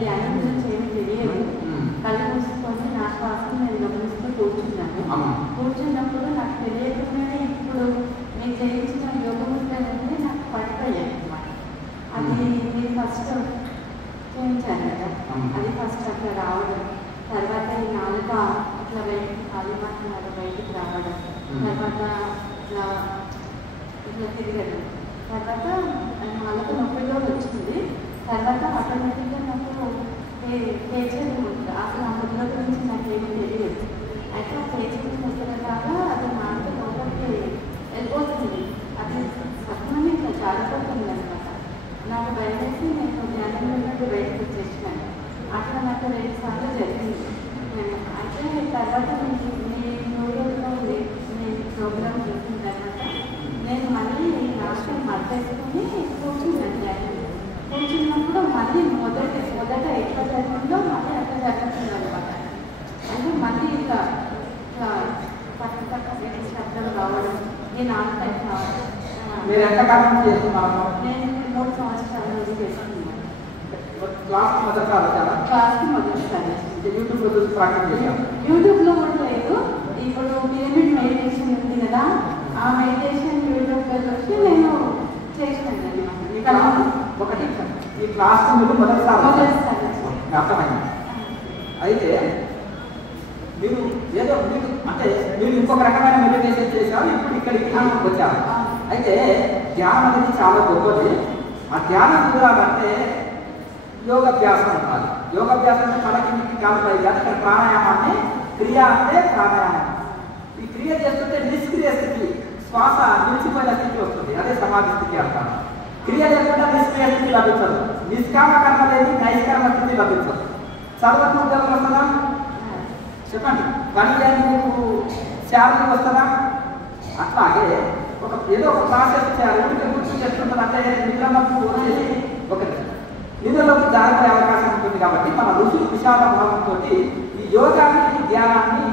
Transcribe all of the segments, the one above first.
ధ్యానం గురించి ఏమి తెలియదు. కళ్ళు మూసుకొని నా శ్వాసను నేను గమనిస్తూ కూర్చున్నాను. కూర్చున్నప్పుడు నాకు తెలియకుండానే ఇప్పుడు నేను చేయించిన యోగ ముద్రలన్నీ నాకు పడిపోయాయి అన్నమాట. అది నేను ఫస్ట్ చేయించాను కదా, అది ఫస్ట్ అట్లా రావడం, తర్వాత ఈ నాలుక అట్లా బయటికి కాలిమాట్లాడ బయటికి రావడం, తర్వాత ఇట్లా తిరగడం, తర్వాత నాలుక నొప్పిలో వచ్చింది. తర్వాత ఆటోమేటిక్గా నాకు పేచని ముద్ర, అసలు ఆ ముద్ర గురించి నాకేమీ తెలియదు. అయితే ఆ పేచని ముద్ర లాగా అది నాలుక లోపలికి వెళ్ళిపోతుంది, అది సత్మని ఇట్లా జారిపోతుంది అనమాట. నాకు భయం వేసి నేను ధ్యానంలో ఉన్నట్టు బయటకు వచ్చేసినాను. అట్లా నాకు 2 సార్లు జరిగింది. అయితే తర్వాత నేను ప్రోగ్రామ్ చేసిన తర్వాత నేను మళ్ళీ లాస్ట్ మర్చేసుకుని కూర్చున్నాను. ధ్యానం కూర్చున్నప్పుడు మళ్ళీ మొదట ఎట్లా జరిగిందో మళ్ళీ అట్లా జరుగుతుంది అనమాట. అంటే మళ్ళీ ఇట్లా పక్క శబ్దం రావడం, నేను ఆన్లైన్ రావడం. మీరు ఎంతకాలం చేస్తున్నారు? నేను 3 సంవత్సరాల రోజు చేస్తున్నాను. క్లాస్కి మొదటిసారి యూట్యూబ్లో చూసి ప్రాక్టీస్ చేశాను. యూట్యూబ్లో కూడా లేదు. ఇప్పుడు పిరమిడ్ మెడిటేషన్ ఉంది కదా, ఆ మెడిటేషన్ యూట్యూబ్లో చూసి నేను చేసినాను. ఒకటి ఈ క్లాస్ మీరు మొదటిసారి అర్థమైంది. అయితే మీరు ఏదో మీరు అంటే మీరు ఇంకొక రకమైన మెడిటేషన్ చేశారు, ఇప్పుడు ఇక్కడికి వచ్చారు. అయితే ధ్యానం అనేది చాలా గొప్పది. ఆ ధ్యానం కుదరాలంటే యోగాభ్యాసం ఉండాలి. యోగాభ్యాసం అంటే మనకి కాదు పైగా ఇక్కడ ప్రాణాయామాన్ని క్రియ అంటే ప్రాణాయామం. ఈ క్రియ చేస్తుంటే నిష్క్రియ స్థితి, శ్వాస నిలిచిపోయిన స్థితి వస్తుంది, అదే సమాధి స్థితి అంటారు. క్రియ లేకుండా నిష్క్రియ స్థితి లభించదు. నిష్కామ కర్మ లేని నైష్కర్మ స్థితి లభించదు. సర్వత్వ ఉద్యోగం వస్తుందా చెప్పండి, పని లేని మీకు శాలరీ వస్తుందా? అట్లాగే ఏదో ఒక ప్రాసెస్ చేయాలి. ఊరికి గుర్తు చేస్తుంటారంటే నిద్రలోకి వచ్చేసి ఒకటి నిద్రలోకి జారిపోయే అవకాశం ఉంటుంది. కాబట్టి మన ఋషులు విశాల భావంతో ఈ యోగాన్ని ధ్యానాన్ని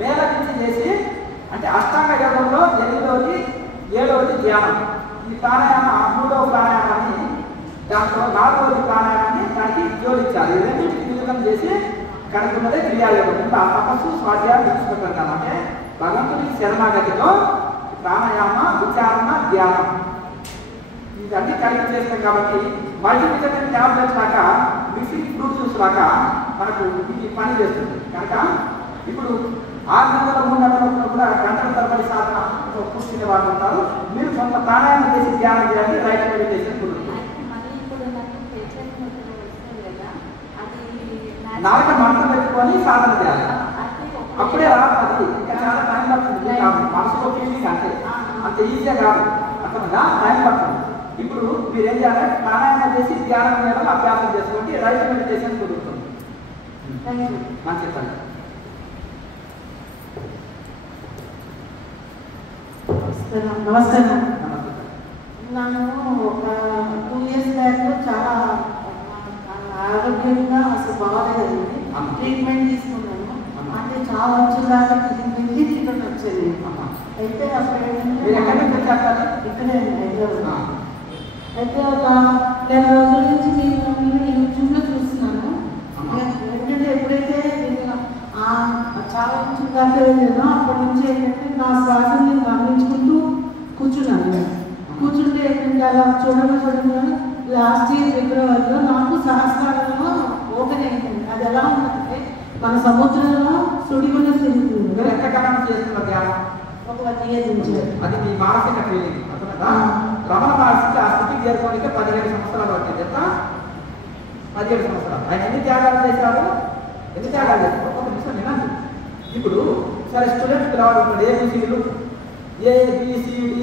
మేళవించి చేసి, అంటే అష్టాంగ యోగంలో 8వది 7వది ధ్యానం, ఈ ప్రాణాయామ 3వ ప్రాణాయామాన్ని దాంట్లో 4వది ప్రాణాయామాన్ని దానికి జోడించాలి. ఈ రెండింటికి విలీనం చేసి కనుక్కున్నదే క్రియాయోగం. ఆ తపస్సు స్వాధ్యాయం తెలుసుకుంటాం. అంటే భగవంతుడికి శరణాగతితో ప్రాణాయామ, విచారణ, ధ్యానం ఇవన్నీ కలిపి చేస్తాం. కాబట్టి మల్టీవిటమిన్ ట్యాబ్లెట్స్ లాగా, మిక్సింగ్ ఫ్రూట్ జ్యూస్ లాగా మనకు ఇది పని చేస్తుంది. కనుక ఇప్పుడు 6 గంటల 3 గంటల కూడా గంటల తరబడి సాధన కూర్చునే వాళ్ళు ఉంటారు. మీరు కొంత ప్రాణాయామం చేసి ధ్యానం చేయాలి, రైట్ మెడిటేషన్ కుదురుతుంది. నాలుక మనసు పెట్టుకొని సాధన చేయాలి, అప్పుడే రాదు. అది ఇంకా చాలా టైం పడుతుంది. మనసులో ఫీలింగ్ అంత ఈజీగా కాదు, అర్థమైందా? టైం పడుతుంది. ఇప్పుడు మీరు ఏం చేయాలి, ప్రాణాయామం చేసి ధ్యానం చేయడం అభ్యాసం చేసుకోండి, రైట్ మెడిటేషన్ కుదురుతుంది. చెప్పండి. నమస్కారం. ನಾನು ఒక 2 years బ్యాక్ చాలా ఆరోగ్యంగా అసలు బాగాలేదండి. ట్రీట్మెంట్ తీసుకున్నాను. అంటే చాలా వచ్చేదాకా వెళ్ళి ట్రీట్మెంట్ వచ్చేది. అయితే అప్పుడు ఇక్కడే హైదరాబాద్. అయితే ఒక 10 రోజుల నుంచి నేను యూట్యూబ్లో చూస్తున్నాను. ఎందుకంటే ఎప్పుడైతే నేను చాలా వచ్చేదాకా వెళ్ళానో అప్పటి నుంచి ఏంటంటే నా శ్వాసను నేను గమనించుకుంటూ కూర్చున్నాను. కూర్చుంటే ఏంటంటే అలా చూడంగా లాస్ట్ ఇయర్ ఫిబ్రవరిలో నాకు సహస్రాలలో ఓపెన్ అయిందండి. అది ఎలా ఉందంటే మన సముద్రంలో సుడిగుండ తిరుగుతుంది. ఎంతకాలం చేస్తున్న ధ్యానం? ఒక 1 year నుంచి. అది మీ మానసిక ఫీలింగ్. రమణ మహర్షికి ఆ స్థితికి చేరుకోవడానికి 17 సంవత్సరాలు పట్టింది. ఎంత? 17 సంవత్సరాలు. ఆయన ఎన్ని త్యాగాలు చేశారు? ఒక నిమిషం వినండి. ఇప్పుడు సరే స్టూడెంట్ పిలవాలి, ఏబిసిలు ABCD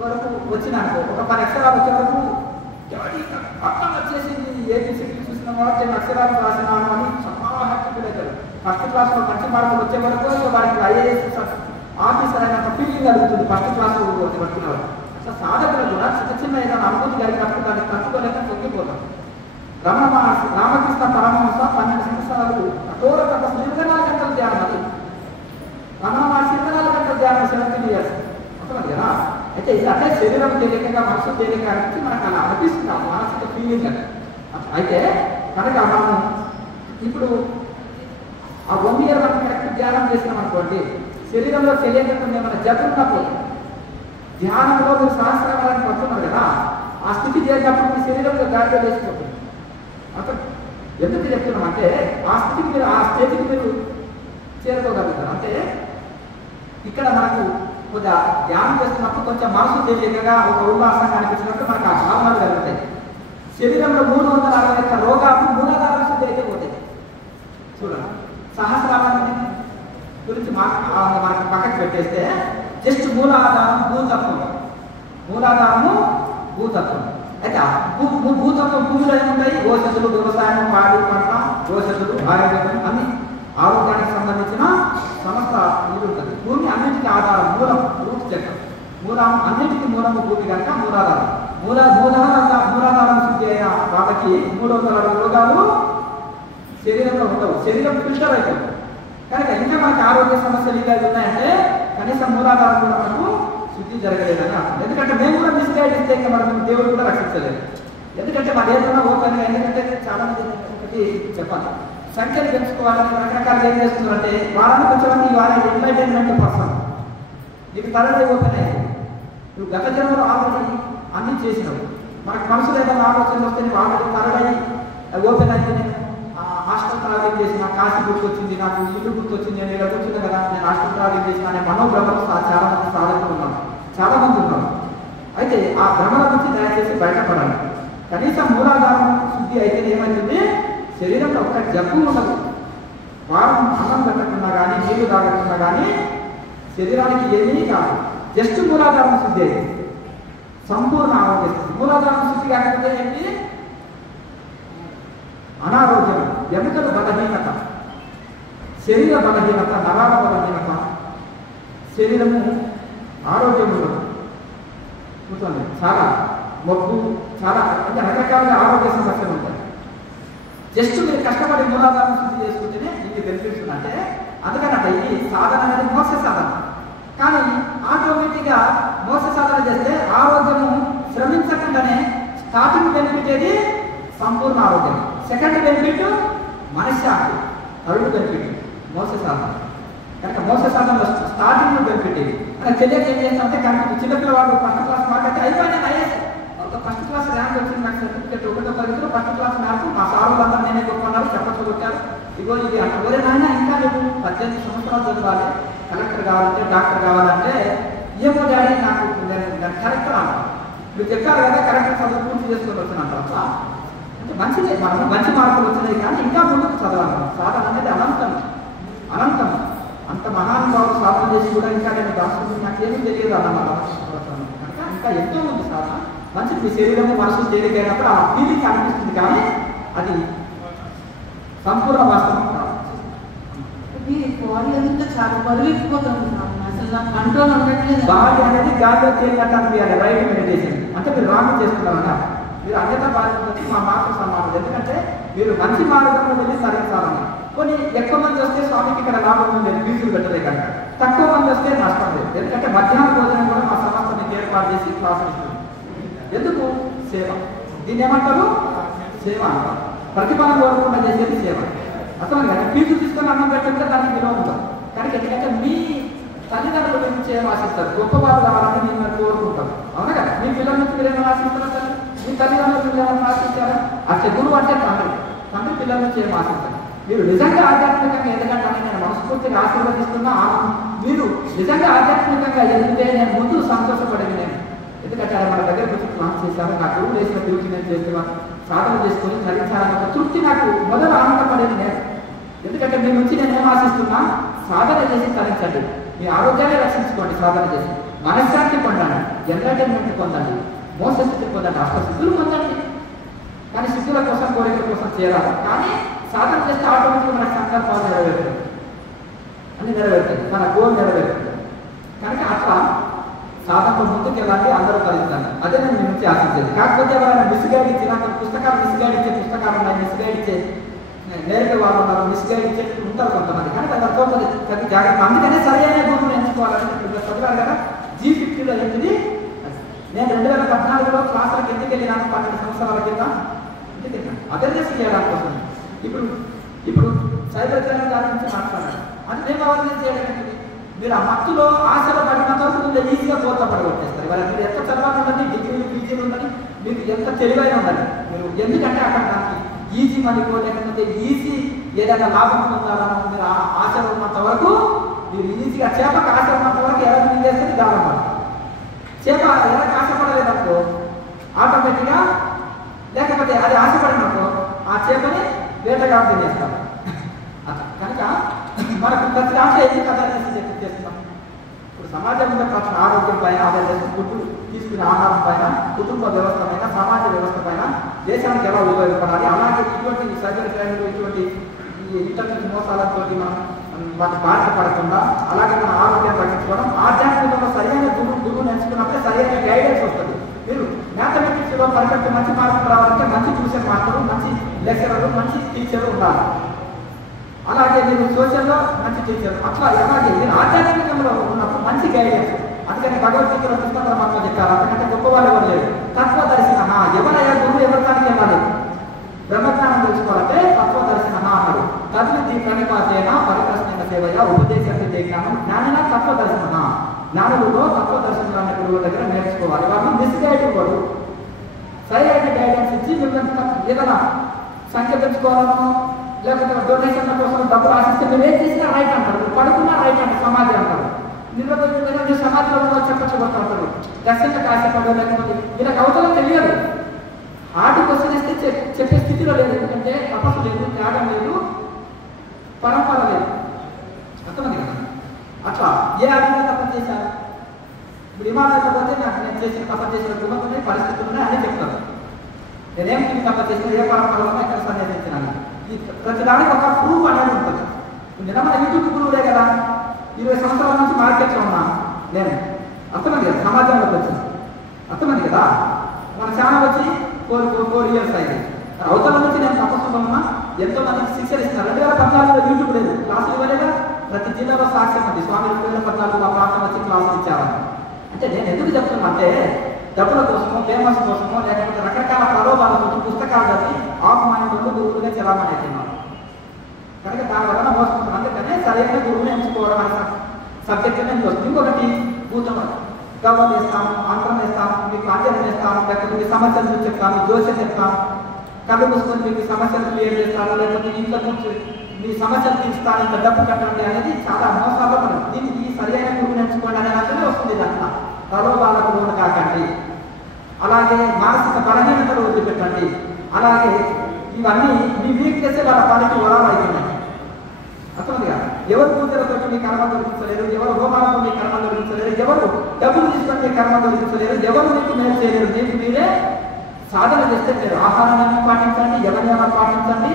వరకు వచ్చినాక ఒక 10 అక్షరాలు వచ్చే వరకు మొత్తం వచ్చేసింది. ABCD చూసిన కాబట్టి 10 అక్షరాలు రాసినాను అని చాలా హ్యాపీ అవుతారు. ఫస్ట్ క్లాస్లో మంచి మార్కులు వచ్చే వరకు వారికి IAS ఆఫీసర్ అయిన ఫీలింగ్ కలుగుతుంది. ఫస్ట్ క్లాస్లో పడుతున్నారు. అసలు సాధకులు కూడా చిన్న ఏదైనా అనుభూతి కలిగినప్పుడు దాన్ని తట్టుకోలేక తొంగిపోతాం. రమణ మహర్షి, రామకృష్ణ పరమహంస 12 సంవత్సరాలు కఠోర తపస్సు, 24 గంటల ధ్యానం. అది రమణ మహర్షి 24 గంటల ధ్యానం, 17 years. అర్థమైంది కదా? అయితే ఇది అంటే శరీరం తేలికగా మనసు తేలిక అనేది మనకు అలా అనిపిస్తుంది, మానసిక ఫీలింగ్ అని. అయితే కనుక మనం ఇప్పుడు ఆ 1 year మనం కరెక్ట్ ధ్యానం చేసినాం అనుకోండి, శరీరంలో తెలియకుండా ఏమైనా జబ్బు ఉన్నప్పుడు ధ్యానంలో మీరు సహస్రాలను పడుతున్నారు కదా, ఆ స్థితి చేసినప్పుడు మీ శరీరంలో గాలిలో వేసిపోతుంది. అక్కడ ఎందుకు చెప్తున్నాం అంటే ఆ స్థితికి మీరు ఆ స్టేజ్కి మీరు చేరుకోగలుగుతారు. అంటే ఇక్కడ మనకు కొద్దిగా ధ్యానం చేస్తున్నప్పుడు కొంచెం మనసు తెలియకగా ఒక ఉల్లాసంగా అనిపించినప్పుడు మనకు ఆ భావనలు కలుగుతాయి. శరీరంలో 361 రోగాలు మూలాధారం శుద్ధి అయితే పోతాయి. చూడండి, సహస్రాలని గురించి మనకు పక్కకి పెట్టేస్తే జస్ట్ మూలాధారం భూతత్వం, మూలాధారము భూతత్వం. అయితే భూతత్వం భూమిలో ఏముంటాయి? ఓషధులు, వ్యవసాయం, పాడి పంట, ఓషధులు, ఆయుర్వేదం, అన్ని ఆరోగ్యానికి సంబంధించిన సమస్త ఇది ఉంటుంది. భూమి అన్నింటికి ఆధారం, మూలం, రూట్ చక్రం, మూలం అన్నింటికి మూలము భూమి కనుక మూలాధారం. మూలాధారం శుద్ధి అయిన వాళ్ళకి 360 రోగాలు శరీరంలో ఉండవు. శరీరం ఫిల్టర్ అవుతుంది. కనుక ఇంకా మనకి ఆరోగ్య సమస్యలు ఇంకా ఉన్నాయంటే కనీసం మూలాధారం కూడా మనకు శుద్ధి జరగలేదని అర్థం. ఎందుకంటే మేము కూడా మిస్గైడ్ ఇస్తే ఇంకా మనం దేవుడు కూడా రక్షించలేదు. ఎందుకంటే మన ఏదైనా ఓపెన్గా, ఎందుకంటే చాలా మంది ఒకటి చెప్పాలి, సంఖ్యలు పెంచుకోవాలని రకరకాలు ఏం చేస్తున్నారంటే వారానికి వచ్చేవాడిని ఈ వారం ఎంటర్టైన్మెంట్ పర్సన్ నీకు తరలి ఓపెన్ అయ్యింది. నువ్వు గత జన్మలో ఆల్రెడీ అన్నీ చేసినావు. మనకు మనసులో ఏదైనా ఆలోచనలు వస్తే నువ్వు ఆల్రెడీ తరలి ఓపెన్ అయితే నేను హాస్టల్ ట్రావెలింగ్ చేసిన, కాశీ గుర్తొచ్చింది, నాకు ఇల్లు గుర్తొచ్చింది, నేను ఇలా కూర్చుంది కదా, నేను హాస్టల్ ట్రావెలింగ్ చేసిన అనే మనోభ్రమలు చాలా మంది సాధకులు ఉన్నారు, చాలా మంది ఉన్నారు. అయితే ఆ భ్రమల నుంచి దయచేసి బయటపడాలి. కనీసం మూలాధారం శుద్ధి అయితే ఏమవుతుంది? శరీరంలో ఒక్క జబ్బు ఉండదు. వారం అన్నం పెట్టకుండా కానీ నీళ్లు తాగకుండా కానీ శరీరానికి ఏమీ కాదు. జస్ట్ మూలాధారం శుద్ధి అయితే సంపూర్ణ ఆరోగ్య స్థితి. మూలాధారం శుద్ధి కాకపోతే ఏంటి? అనారోగ్యం, ఎముకల బలహీనత, శరీర బలహీనత, నరాల బలహీనత, శరీరము ఆరోగ్యం ఉండదు. కూర్చోండి, చాలా మొగ్గు, చాలా అంటే రకరకాల ఆరోగ్య సమస్యలు ఉంటాయి. జస్ట్ మీరు కష్టపడి మూలాధారం శుద్ధి చేసుకుంటేనే ఇన్ని బెనిఫిట్స్ ఉన్నాయంటే అందుకనంటే ఇది సాధన అనేది మోక్ష సాధన. కానీ ఆటోమేటిక్గా మోక్ష సాధన చేస్తే ఆరోగ్యము శ్రమించకుండానే స్టార్టింగ్ బెనిఫిట్ ఏది? సంపూర్ణ ఆరోగ్యం. సెకండ్ బెనిఫిట్ మనశ్శాంతి. థర్డ్ బెనిఫిట్ మోక్ష సాధన. కనుక మోక్ష సాధనలో స్టార్టింగ్ బెనిఫిట్ ఇది. కానీ తెలియక ఏం చేస్తామంటే కనుక చిన్నపిల్లవాడు ఫస్ట్ క్లాస్ మార్క్ అయితే అయిపోయినా ఐఎస్ ఫస్ట్ క్లాస్ ర్యాంక్ వచ్చింది, నాకు సర్టిఫికేట్ 1వ తరగతిలో ఫస్ట్ క్లాస్ మార్కు మా సారులందరూ నేనే కొట్టుకున్నారు, చెప్పచ్చు కొట్టారు. ఇగో ఇది అంటే ఒరే నాయన ఇంకా నీకు 18 సంవత్సరాలు చదవాలి, కలెక్టర్ కావాలంటే డాక్టర్ కావాలంటే ఏమో డాడీ నాకు నేను కలెక్టర్ అంటాను. మీరు చెప్పారు కదా కలెక్టర్ చదువు పూర్తి చేసుకొని వచ్చినంత అంటే మంచిదే, మనం మంచి మార్కులు వచ్చినాయి కానీ ఇంకా ముందుకు చదవాలి. సాధన అనేది అనంతం, అనంతం. అంత మహానుభావులు సాధన చేసి కూడా ఇంకా నేను దాచుకుంటే నాకేమీ తెలియదు అన్నమాట. కనుక ఇంకా ఎంతో ఉంది సాధన. మంచిది, మీ శరీరము మనసు తేలికైనప్పుడు ఆ ఫీలింగ్ అనిపిస్తుంది కానీ అది సంపూర్ణ వాస్తవం కాదు. బాడీ అంతా చాలా బరువెక్కిపోతుంది, అసలు నాకు కంట్రోల్ ఉండట్లేదు. బాడీ అనేది గాలిలో తేలినట్టు అనిపించాలి. రైట్ మెడిటేషన్ అంటే మీరు రాంగ్ చేస్తున్నారన్నా, మీరు అన్యత బాధ్యత మా మాకు సమానం. ఎందుకంటే మీరు మంచి మార్గంలో వెళ్ళి సరించాలన్నా. కొన్ని ఎక్కువ మంది వస్తే స్వామికి ఇక్కడ లాభం లేదు, ఫీజులు పెట్టలే కనుక. తక్కువ మంది వస్తే నష్టం లేదు. ఎందుకంటే మధ్యాహ్న భోజనం కూడా మా సంస్థ మీకు ఏర్పాటు చేసి క్లాసులు ఇస్తుంది. ఎందుకు? సేవ. దీన్ని ఏమంటారు? సేవ అంటారు. ప్రతిఫలం కోరకుండా చేసేది సేవ. అర్థం కదా, ఫీజు తీసుకొని అన్నం పెట్టింటే దానికి విలువ ఉంటుంది. కానీ ఎందుకంటే మీ తల్లిదండ్రుల గురించి ఏం ఆశిస్తారు? గొప్పవాళ్ళు కావాలని మీరు కోరుకుంటారు. అవునా కదా? మీ పిల్లల నుంచి మీరు ఏమైనా ఆశిస్తారా? మీ తల్లిదండ్రుల నుంచి ఏమైనా ఆశించారా? అంటే గురువు అంటే తండ్రి, తండ్రి పిల్లల నుంచి ఏం ఆశిస్తారు? మీరు నిజంగా ఆధ్యాత్మికంగా ఎదగండి నేను మనస్ఫూర్తిగా ఆశీర్వదిస్తున్నా. మీరు నిజంగా ఆధ్యాత్మికంగా ఎదిగితే నేను ముందు సంతోషపడేది నేను. ఎందుకంటే ఆయన మన దగ్గర వచ్చి ప్లాన్ చేశారు, నా గురువు వేసిన తిరుగుతి నేను చేస్తున్నాను, సాధన చేసుకొని చరించాలన్న తృప్తి నాకు మొదలు ఆనందపడేది నేను. ఎందుకంటే మీ నుంచి నేను ఏం ఆశిస్తున్నా? సాధన చేసి తరించండి, మీ ఆరోగ్యాన్ని రక్షించుకోండి, సాధన చేసి మనశ్శాంతి పొందండి, ఎంటర్టైన్మెంట్ పొందండి, మోసస్థితి పొందండి, అష్టసిద్ధులు పొందండి. కానీ సిద్ధుల కోసం కోరికల కోసం చేరాలి. కానీ సాధన చేస్తే ఆటోమేటిక్గా మన సంకల్పాలు నెరవేరుతాయి, అన్ని నెరవేరుతాయి, మన గోల్ నెరవేరుతుంది. కనుక అట్లా సాధనలో ముందుకు వెళ్ళాలి, అందరూ ఫలించాలి. అదే నేను మీ నుంచి ఆశించేది. కాకపోతే ఎవరైనా మిస్గైడ్ ఇచ్చి నాకు పుస్తకాలు మిస్గైడ్ ఇచ్చే పుస్తకాలు ఉన్నాయి, మిస్గైడ్ ఇచ్చే నేర్పే వాళ్ళు ఉన్నారు, మిస్గైడ్ ఇచ్చే ఉంటారు కొంతమంది. కానీ దాంతో ప్రతి జాగ్రత్త. అందుకనే సరైన గురువుని ఎంచుకోవాలని చదివారు కదా. G50లో ఏంటిది? నేను 2014లో క్లాసులకు ఎందుకు వెళ్ళినాను 12 సంవత్సరాల కింద అవేర్నెస్ చేయడానికి కోసం. ఇప్పుడు ఇప్పుడు సైబర్ క్రైమ్ దాని నుంచి మాట్లాడాలి. అంటే మేము అవేర్నెస్ చేయడానికి మీరు ఆ మత్తులో ఆశలు పడినంత వరకు మీరు ఈజీగా పోతా పడగొట్టేస్తారు. ఇవాళ మీరు ఎంత చదవాలి ఉండండి, డిగ్రీలు పీజీలు ఉండండి, మీకు ఎంత తెలివైన ఉండాలి మీరు. ఎందుకంటే అక్కడ దానికి ఈజీ మనకో లేకపోతే ఈజీ ఏదైనా లాభం పొందాలనో మీరు ఆశలు ఉన్నంత వరకు మీరు ఈజీగా చేపకు ఆశ ఉన్నంత వరకు ఎలా మీరు చేస్తే దారం పడదు. చేప ఎలా ఆశపడలేదనుకో ఆటోమేటిక్గా, లేకపోతే అది ఆశపడినప్పుడు ఆ చేపని వేటగాడు తినేస్తాం. కనుక మనకు ప్రతి దాంట్లో ఏది కథ చేస్తున్నాం. ఇప్పుడు సమాజంలో ప్రతి ఆరోగ్యం పైన, అదే ఫుడ్ తీసుకునే ఆహారం పైన, కుటుంబ వ్యవస్థ పైన, సమాజ వ్యవస్థ పైన, దేశానికి ఎలా ఉపయోగపడాలి, అలాగే ఇటువంటి సైబర్ క్రైమ్లు, ఇటువంటి ఇంటర్నెట్ మోసాలతో మనం వాటి బారిన పడకుండా, అలాగే మన ఆరోగ్యం పట్టించుకోవడం, ఆధ్యాత్మికంలో సరైన గురువు నేర్చుకున్నప్పుడే సరైన గైడెన్స్ వస్తుంది. మీరు మ్యాథమెటిక్స్లో పర్ఫెక్ట్ మంచి మార్కులు రావాలంటే మంచి ట్యూషన్ మాస్టరు, మంచి లెక్చరరు, మంచి టీచరు ఉండాలి. అలాగే మీరు సోషల్లో మంచి టీచర్, అట్లా అలాగే మీరు ఆధ్యాత్మికంలో ఉన్నప్పుడు మంచి గైడెన్స్. అందుకని భగవద్గీతలో కృష్ణ పరమాత్మ చెప్పారు, అంతకంటే గొప్ప వాళ్ళు ఎవరు లేరు. తత్వదర్శన ఎవరయ్యా గురువు ఎవరిదానికి వెళ్ళాలి? బ్రహ్మజ్ఞానం తెలుసుకోవాలంటే తత్వదర్శన అన్నారు. తద్విధి ప్రణిపాతేన పరిప్రశ్న సేవయ ఉపదేశంతో జ్ఞానం జ్ఞానిన తత్వదర్శన. జ్ఞానులలో తత్వదర్శనం అనే గురువు దగ్గర నేర్చుకోవాలి. వాళ్ళు మిస్గైడ్ ఇవ్వరు, సరైన గైడెన్స్ ఇచ్చి మిమ్మల్ని ఏదైనా సంఖ్య పెంచుకోవాలనో లేకపోతే డొనేషన్ల కోసం డబ్బులు ఆశిస్తే మీరు ఏం చేసినా రైట్ అంటారు, పడుకున్నా రైట్ అంటారు, సమాధి అంటారు. నిద్రపోయిన సమాధిలో ఉన్న చెప్పచ్చు దర్శనకు ఆశపడదు, లేకపోతే వీళ్ళకి అవతల తెలియదు. హార్ట్ క్వశ్చన్ ఇస్తే చెప్పే స్థితిలో లేదు. ఎందుకంటే తపస్సు లేదు, త్యాగం లేదు, పరంపర లేదు. అర్థమైంది కదా? అట్లా ఏ అభివృద్ధి తపస్సు చేశారు? ఇప్పుడు హిమాలయాలకు పోతే నేను చేసిన తపస్సు చేసిన గుణం పరిస్థితులు ఉన్నాయి అని చెప్తారు. నేనేం తిని తపస్సు చేసిన, ఏ పరంపరలో ఎక్కడ సందేశించినాను, ఈ ప్రతిదానికి ఒక ప్రూఫ్ అనేది ఉంటుంది. నిన్న మన యూట్యూబ్ గురువులే కదా, 20 సంవత్సరాల నుంచి మార్కెట్లో ఉన్నా నేను. అర్థమైంది కదా? సమాజంలోకి వచ్చింది. అర్థమైంది కదా? మన ఛానల్ వచ్చి 4 years అయింది. అవతల నుంచి నేను తపస్సులో ఉన్నా, ఎంతో మందికి శిక్షణ ఇస్తున్నారు. 2014లో యూట్యూబ్ లేదు, క్లాసులు ఇవ్వలేదా? ప్రతి జిల్లాలో సాక్ష్యం ఉంది, స్వామి 2014 మా ప్రాంతం వచ్చి క్లాసులు ఇచ్చారని. అంటే నేను ఎందుకు చెప్తున్నా అంటే, డబ్బుల కోసమో, ఫేమస్ కోసమో, లేకపోతే రకరకాల ప్రలోభాల కోసం పుస్తకాలు చదివి ఆఫ్ మైండ్ గురువులుగా చలామణి అవుతున్నాను. కనుక దానివల్ల మోసపోతున్నాను. అందుకనే సరైన గురువుని ఎంచుకోవడం అనే సబ్జెక్ట్ నేను వస్తుంది. ఇంకొకటి భూతం గవ్వ వేస్తాము, అంతరం వేస్తాము, మీకు అంజనం వేస్తాము, లేకపోతే మీ సమస్యలు చెప్తాను, జోస్యం చెప్తాను, కళ్ళు మూసుకొని మీకు సమస్యలు క్లియర్ చేస్తాను, లేకపోతే ఇంట్లో కూర్చొని మీ సమస్యలు తీరుస్తాను, ఇంత డబ్బు కట్టండి అనేది చాలా మోసాలు. మనం దీనికి సరైన గురువుని ఎంచుకోండి అనే దాంట్లో వస్తుంది. దాంట్లో ప్రలోభాలకు లోను కాకండి, అలాగే మానసిక బలహీనతలు వదిలిపెట్టండి, అలాగే ఇవన్నీ మీ వీక్నెస్ వాళ్ళ పనికి వరాలు అవుతున్నాయి. అర్థమైందిగా? ఎవరు పూజలతో మీ కర్మ దొరికించలేరు, ఎవరు హోమాలతో మీ కర్మ దొరికించలేరు, ఎవరు డబ్బులు తీసుకొని మీ కర్మ దొరికించలేరు, ఎవరు మీకు మేలు చేయలేరు. మీకు మీరే సాధన చేస్తే మీరు ఆహారాన్ని పాటించండి, ఎవరిని పాటించండి,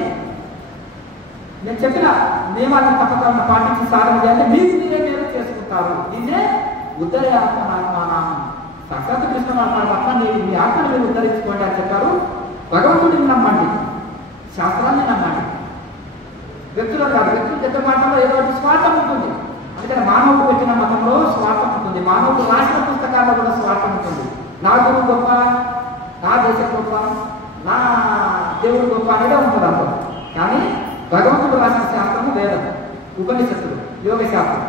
నేను చెప్పిన నియమాలను తప్పకుండా పాటించి సాధన చేయాలి, మీకు మీరే మేలు చేసుకుంటారు. దీన్నే ఉద్ధరయాత్మనాత్మానం. సాక్షాత్ కృష్ణ పరమాత్మ మీ ఆత్మను మీరు ఉద్ధరించుకోండి అని చెప్పారు. భగవంతుడిని నమ్మండి, శాస్త్రాన్ని నమ్మండి, వ్యక్తులు కాదు. వ్యక్తులు చెప్పే మాటల్లో ఏదో స్వార్థం ఉంటుంది. అందుకని మానవుడు పెట్టిన మతంలో స్వార్థం ఉంటుంది, మానవుడు రాసిన పుస్తకాల్లో కూడా స్వార్థం ఉంటుంది. నా గురువు గొప్ప, నా దేశం గొప్ప, నా దేవుడు గొప్ప అనేది ఉంటుంది అందులో. కానీ భగవంతుడు రాసిన శాస్త్రము వేదం, ఉపనిషత్తులు, యోగ శాస్త్రం,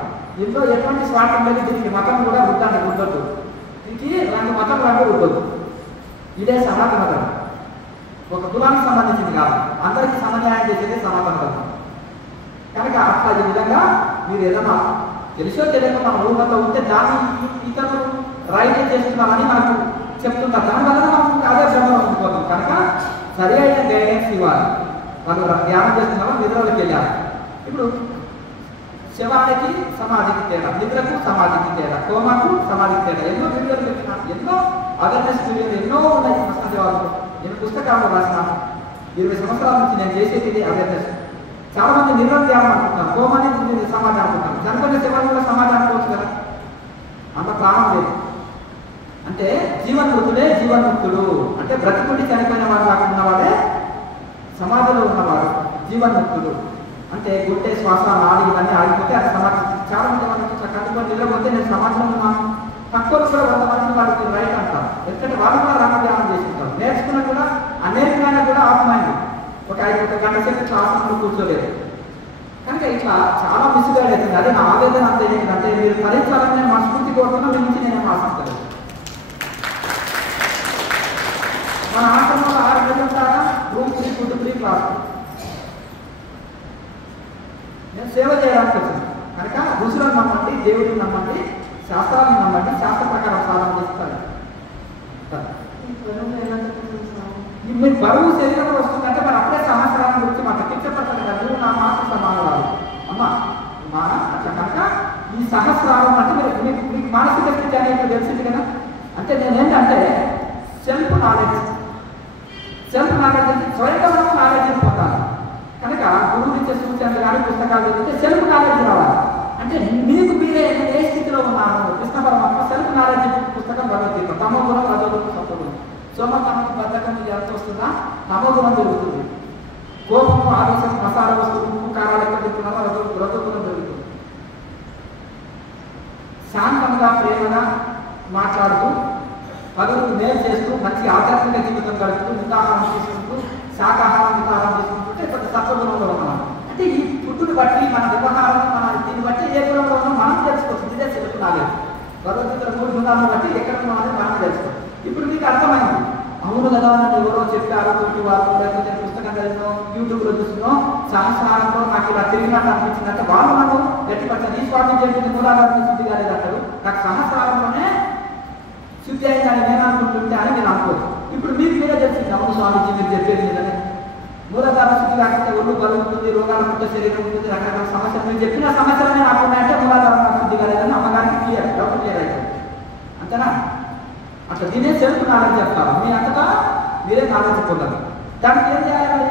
ఇందులో ఎటువంటి స్వార్థం లేదు. దీనికి మతం కూడా వృద్ధాన్ని ఉండొద్దు, దీనికి మతం రంగు ఉండొద్దు. ఇదే సనాతన ధర్మం. ఒక కులానికి సంబంధించింది కాదు, అందరికీ సమన్వయం చేసేది సనాతన ధర్మం. కనుక అట్లా ఈ విధంగా మీరు ఏదైనా తెలుసో తెలియక మన ఊళ్ళలో ఉంటే దాన్ని ఇతరులు రైట్ చేస్తున్నారని మనకు చెప్తుంటారు. దానివల్ల మనం అదే భ్రమలో ఉండిపోతాం. కనుక సరి అయిన గైడెన్స్ ఇవ్వాలి. వాళ్ళు ధ్యానం చేస్తున్నారో నిద్రలోకి వెళ్ళాలి. ఇప్పుడు శవానికి సమాధికి తేడా, నిద్రకు సమాధికి తేడా, కోమకు సమాధికి తేడా, ఎన్నో వీడియోలు పెట్టినా, ఎన్నో అవేర్నెస్ వీడియోలు ఎన్నో ఉన్నాయి. వాళ్ళు నేను పుస్తకాల్లో రాసినాను. 20 సంవత్సరాల నుంచి నేను చేసేది అవేర్నెస్. చాలా మంది నిర్ణయం అనుకుంటున్నాను, కోమని సమాధి అనుకుంటాను. చనిపోయిన శవాలు కూడా సమాధి అనుకోవచ్చు కదా, అంత ప్రాణం లేదు. అంటే జీవన్ముక్తులే జీవన్ముక్తుడు అంటే బ్రతికుండి చనిపోయిన వాడు కాకుండా వాడే సమాధిలో ఉన్నవాడు జీవన్ముక్తుడు. అంటే గుట్టే శ్వాస నాడి ఇవన్నీ ఆగిపోతే అది సమాధి. చాలా మంది మనకి కట్టుకొని నిలబడితే నేను సమాధిలో ఉన్నాను, తక్కువ కూడా 100 మంది వాళ్ళకి రైట్ అంటారు. ఎందుకంటే వాళ్ళు కూడా రామధ్యానం చేస్తుంటారు, నేర్చుకున్న కూడా అన్నిటికైనా కూడా ఆపమైంది. ఒక గంట సేపు క్లాసులో కూర్చోలేదు. కనుక ఇట్లా చాలా మిస్గైడ్ అవుతుంది. అదే నా ఆవేదన అంత ఏంటంటే మీరు భరించాలని నేను మనస్ఫూర్తి కోరుతున్నా, మీ నుంచి నేను ఆశించలేదు. మన ఆశ్రమంలో 6 గంటల దాకా room free, food free, class. నేను సేవ చేయడానికి వచ్చాను కనుక ఋషులను నమ్మండి, దేవుడిని నమ్మండి, శాస్త్రాలను నమ్మండి, శాస్త్ర ప్రకారం సాధన చేస్తారు. మీ బరువు శరీరంలో వస్తుందంటే మరి అప్పుడే సంవత్సరాల గురించి మాకు పిచ్చపడతాను కదా, నువ్వు నా మాట సమానరాలు అమ్మా మా అట్లా కనుక ఈ సహస్రాలు అంటే మీకు మానసిక స్థితి అనేది తెలిసింది కదా. అంటే నేనేంటంటే సెల్ఫ్ నాలెడ్జ్ అంటే స్వయంగా నాలెడ్జ్ పొందాలి. కనుక గురువు ఇచ్చే సూచనలు కానీ పుస్తకాలు చదివితే సెల్ఫ్ నాలెడ్జ్ రావాలి. అంటే మీకు మీరే నేను ఏ స్థితిలో ఉన్నాను, కృష్ణ పరమాత్మ సెల్ఫ్ నాలెడ్జ్ పుస్తకం భగవద్గీత. తమో గుణం, రజోగుణం, సత్వగుణం. సోమతనం బద్ధకం ఎంత వస్తుందా, తమో గుణం పెరుగుతుంది. కోపము, ఆవేశం, మసాలా వస్తువులు, ఉప్పు కారాలు ఎక్కడ తింటున్నారో రజోగుణం పెరుగుతుంది. శాంతంగా ప్రేమగా మాట్లాడుతూ పదులకు మేలు చేస్తూ మంచి ఆధ్యాత్మిక జీవితం గడుపుతూ మితాహారం తీసుకుంటూ శాకాహారం మితాహారం తీసుకుంటుంటే కొంత సత్వగుణంలో ఉన్నాం. అంటే ఈ ఫుడ్ని బట్టి మన వ్యవహారం మన దీన్ని బట్టి ఏ గుణంలో ఉన్నాం మనం తెలుసుకోవచ్చు. ఇదే చెబుతున్నాను భగవద్గీత 3 గుణాలను బట్టి ఎక్కడ ఉన్నామని మనం తెలుసుకోవచ్చు. ఇప్పుడు మీకు అర్థమైంది. అవును కదా అని ఎవరో చెప్పారు, తోటి వాళ్ళు లేకపోతే పుస్తకం చదివినో యూట్యూబ్లో చూసినో సంవత్సరాలలో నాకు ఇలా తిరిగినట్టు అనిపించింది అంటే వాళ్ళు నాకు గట్టిపరచారు. ఈ స్వామి చెప్పింది మూలాధారం శుద్ధి కాలేదు అంటారు. నాకు సంవత్సరాలలోనే శుద్ధి అయిందని నేను అనుకుంటుంటే అని మీరు అనుకోవచ్చు. ఇప్పుడు మీకు మీరే తెలిసింది, అవును స్వామిజీ మీరు చెప్పేది నిజమే, మూలాధార శుద్ధి కాకపోతే ఒళ్ళు బరువు ఉంటుంది, రోగాల పుట్ట శరీరం ఉంటుంది, రకరకాల సమస్యలు మీరు చెప్పిన సమస్యలనే నాకు ఉన్నాయంటే మూలాధారం శుద్ధి కాలేదని అమ్మగారికి క్లియర్ డౌట్ క్లియర్ అవుతుంది. అంతేనా? అట్లా దీనే సెల్ఫ్ నాలెడ్జ్ చెప్తారు. మీ అంతటా మీరే నాలెడ్జ్ పొందాలి. దానికి ఏం చేయాలి?